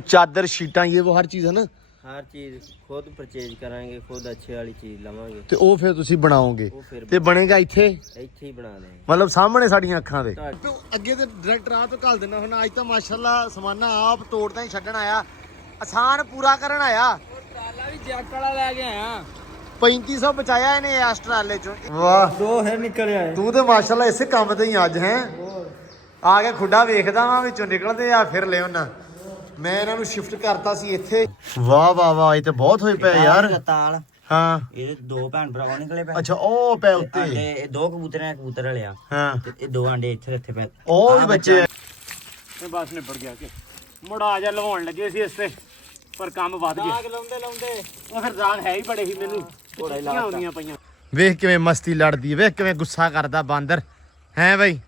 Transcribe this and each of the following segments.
चादर शीटा ये वो हर चीज है ना, हर चीज खुद परचेज करांगे, खुद अच्छे वाली चीज लवांगे ਤੇ ਉਹ ਫਿਰ ਤੁਸੀਂ ਬਣਾਓਗੇ ਤੇ ਬਣੇਗਾ ਇੱਥੇ ਇੱਥੇ ਹੀ ਬਣਾ ਦੇਂਗੇ, ਮਤਲਬ ਸਾਹਮਣੇ ਸਾਡੀਆਂ ਅੱਖਾਂ ਦੇ। ਅੱਗੇ ਤੇ ਡਾਇਰੈਕਟ ਰਾਹ ਤੋਂ ਘੱਲ ਦਿੰਦਾ ਹੁਣ। ਅੱਜ ਤਾਂ ਮਾਸ਼ਾਅੱਲਾ ਸਮਾਨਾ ਆਪ ਤੋੜਦਾ ਹੀ ਛੱਡਣ ਆਇਆ, ਆਸਾਨ ਪੂਰਾ ਕਰਨ ਆਇਆ। ਟਰਾਲਾ ਵੀ ਜੈਕ ਵਾਲਾ ਲੈ ਕੇ ਆਇਆ। 3500 ਬਚਾਇਆ ਇਹਨੇ ਇਸ ਟਰਾਲੇ ਚੋਂ। ਵਾਹ ਦੋ ਹੈ ਨਿਕਲ ਆਏ ਤੂੰ ਤੇ ਮਾਸ਼ਾਅੱਲਾ ਇਸੇ ਕੰਮ ਤੇ ਹੀ ਅੱਜ ਹੈ ਆ ਕੇ ਖੁੱਡਾ ਵੇਖਦਾ ਵਾਂ ਵਿੱਚੋਂ ਨਿਕਲਦੇ ਆ ਫਿਰ ਲੈ ਉਹਨਾਂ। ਮੈਂ ਇਹਨਾਂ ਨੂੰ ਸ਼ਿਫਟ ਕਰਤਾ ਸੀ ਇੱਥੇ। ਵਾਹ ਵਾਹ ਵਾਹ ਇਹ ਤੇ ਬਹੁਤ ਹੋਏ ਪਏ ਯਾਰ। ਤਾਲ ਹਾਂ ਇਹਦੇ ਦੋ ਭੈਣ ਭਰਾ ਨਿਕਲੇ ਪਏ। ਅੱਛਾ ਉਹ ਪੈ ਉੱਤੇ ਇਹ ਦੋ ਕਬੂਤਰ ਨੇ, ਕਬੂਤਰ ਵਾਲਿਆ ਹਾਂ ਤੇ ਇਹ ਦੋ ਆਂਡੇ ਇੱਥੇ ਰੱਖੇ ਪਏ। ਉਹ ਵੀ ਬੱਚੇ ਇਹ ਬਸ ਨਿਬੜ ਗਿਆ ਕਿ ਮੁੜਾ ਜਾ ਲਵਾਉਣ ਲੱਗੇ ਸੀ ਇਸ ਤੇ, ਪਰ ਕੰਮ ਵੱਧ ਗਿਆ। ਲਾਉਂਦੇ ਲਾਉਂਦੇ ਉਹ ਫਿਰ ਦਾਗ ਹੈ ਹੀ ਬੜੇ ਸੀ, ਮੈਨੂੰ ਥੋੜਾ ਹੀ ਕਿਉਂ ਆਉਂਦੀਆਂ ਪਈਆਂ। ਵੇਖ ਕਿਵੇਂ ਮਸਤੀ ਲੜਦੀ, ਵੇਖ ਕਿਵੇਂ ਗੁੱਸਾ ਕਰਦਾ ਬਾਂਦਰ ਹੈ ਬਈ।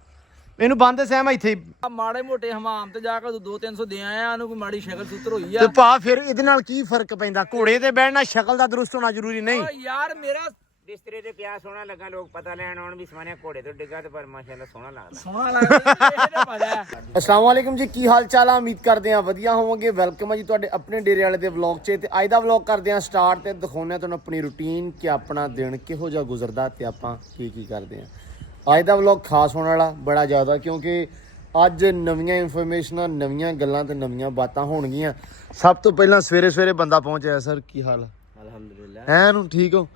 ਇਹਨੂੰ ਬੰਦ ਸਹਿਮ ਇੱਥੇ ਮਾੜੇ ਮੋਟੇ ਹਮਾਮ ਤੇ ਜਾ ਕੇ 200-300 ਦੇ ਆਇਆ, ਉਹਨੂੰ ਕੋਈ ਮਾੜੀ ਸ਼ਕਲ ਸੂਤਰ ਹੋਈ ਤੇ ਆ। ਭਾ ਫਿਰ ਇਹਦੇ ਨਾਲ ਕੀ ਫਰਕ ਪੈਂਦਾ? ਘੋੜੇ ਤੇ ਬਹਿਣਾ ਸ਼ਕਲ ਦਾ ਦਰੁਸਤ ਹੋਣਾ ਜ਼ਰੂਰੀ ਨਹੀਂ। ਓ ਯਾਰ ਮੇਰਾ ਬਿਸਤਰੇ ਤੇ ਪਿਆ ਸੋਹਣਾ ਲੱਗਾ, ਲੋਕ ਪਤਾ ਲੈਣ ਆਉਣ ਵੀ ਸਮਾਨਿਆ ਘੋੜੇ ਤੋਂ ਡਿੱਗਾ ਤੇ ਪਰ ਮਾਸ਼ਾਅੱਲਾ ਸੋਹਣਾ ਲੱਗਦਾ। ਸੋਹਣਾ ਲੱਗਦਾ ਇਹਦੇ ਪਤਾ। अस्सलाम वालेकुम जी, की हाल चाल आ? उम्मीद करते हैं वधिया होवोगे। वेलकम है जी तुहाडे अपने डेरे वाले दे व्लॉग 'ਚ। ਤੇ ਅੱਜ ਦਾ व्लॉग ਕਰਦੇ ਹਾਂ ਸਟਾਰਟ ਤੇ ਦਿਖਾਉਂਦੇ ਹਾਂ ਤੁਹਾਨੂੰ ਆਪਣੀ ਰੂਟੀਨ ਕਿ ਆਪਣਾ ਦਿਨ ਕਿਹੋ ਜਿਹਾ ਗੁਜ਼ਰਦਾ ਤੇ ਆਪਾਂ ਕੀ ਕਰਦੇ ਹਾਂ। ਅੱਜ ਦਾ व्लॉग ਖਾਸ ਹੋਣ ਵਾਲਾ ਬੜਾ ਜ਼ਿਆਦਾ, ਕਿਉਂਕਿ ਅੱਜ ਨਵੀਆਂ ਇਨਫੋਰਮੇਸ਼ਨਾਂ, ਨਵੀਆਂ ਗੱਲਾਂ ਤੇ ਨਵੀਆਂ ਬਾਤਾਂ ਹੋਣਗੀਆਂ। ਸਭ ਤੋਂ ਪਹਿਲਾਂ ਸਵੇਰੇ ਸਵੇਰੇ ਬੰਦਾ ਪਹੁੰਚਿਆ। ਸਰ ਕੀ ਹਾਲ ਹੈ? ਅਲਹਮਦੁਲਿਲਾ ਐਨ ਨੂੰ ਠੀਕ ਹੋ?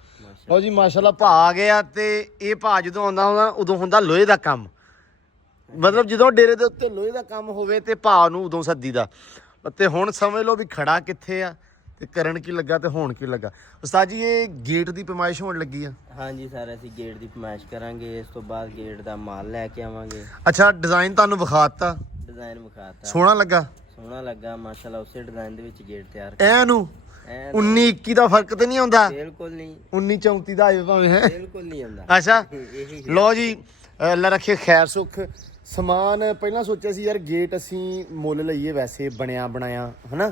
ਲਓ ਜੀ ਮਾਸ਼ਾਅੱਲਾ ਭਾ ਆ ਗਿਆ। ਤੇ ਇਹ ਭਾ ਜਦੋਂ ਆਉਂਦਾ ਹੁੰਦਾ ਉਦੋਂ ਹੁੰਦਾ ਲੋਹੇ ਦਾ ਕੰਮ, ਮਤਲਬ ਜਦੋਂ ਡੇਰੇ ਦੇ ਉੱਤੇ ਲੋਹੇ ਦਾ ਕੰਮ ਹੋਵੇ ਤੇ ਭਾ ਨੂੰ ਉਦੋਂ ਸੱਦੀਦਾ। ਤੇ ਹੁਣ ਸਮਝ ਲਓ ਵੀ ਖੜਾ ਕਿੱਥੇ ਆ ਤੇ ਕਰਨ ਕੀ ਲੱਗਾ ਤੇ ਹੋਣ ਕੀ ਲੱਗਾ। ਉਸਤਾਦ ਜੀ ਇਹ ਗੇਟ ਦੀ ਪਮਾਇਸ਼ ਹੋਣ ਲੱਗੀ ਆ? ਹਾਂਜੀ ਸਰ, ਅਸੀਂ ਗੇਟ ਦੀ ਫਰਮਾਇਸ਼ ਕਰਾਂਗੇ, ਇਸ ਤੋਂ ਬਾਅਦ ਗੇਟ ਦਾ ਮਾਲ ਲੈ ਕੇ ਆਵਾਂਗੇ। ਅੱਛਾ ਡਿਜ਼ਾਈਨ ਤੁਹਾਨੂੰ ਵਿਖਾਤਾ, ਡਿਜ਼ਾਈਨ ਵਿਖਾਤਾ, ਸੋਹਣਾ ਲੱਗਾ? ਸੋਹਣਾ ਲੱਗਾ ਮਾਸ਼ਾਅੱਲਾ। ਉਸੇ ਡਿਜ਼ਾਈਨ ਦੇ ਵਿੱਚ ਗੇਟ ਤਿਆਰ ਐਨੂੰ 19 21 ਦਾ ਫਰਕ ਤੇ ਨਹੀਂ ਆਉਂਦਾ? ਬਿਲਕੁਲ ਨਹੀਂ, 19 34 ਦਾ ਆਏ ਭਾਵੇਂ ਹੈ। ਬਿਲਕੁਲ ਨਹੀਂ ਆਉਂਦਾ। ਅੱਛਾ ਲਓ ਜੀ, ਅੱਲਾ ਰੱਖੇ ਖੈਰ ਸੁੱਖ। ਸਮਾਨ ਪਹਿਲਾਂ ਸੋਚਿਆ ਸੀ ਯਾਰ ਗੇਟ ਅਸੀਂ ਮੁੱਲ ਲਈਏ, ਵੈਸੇ ਬਣਿਆ ਬਣਾਇਆ ਹਨਾ,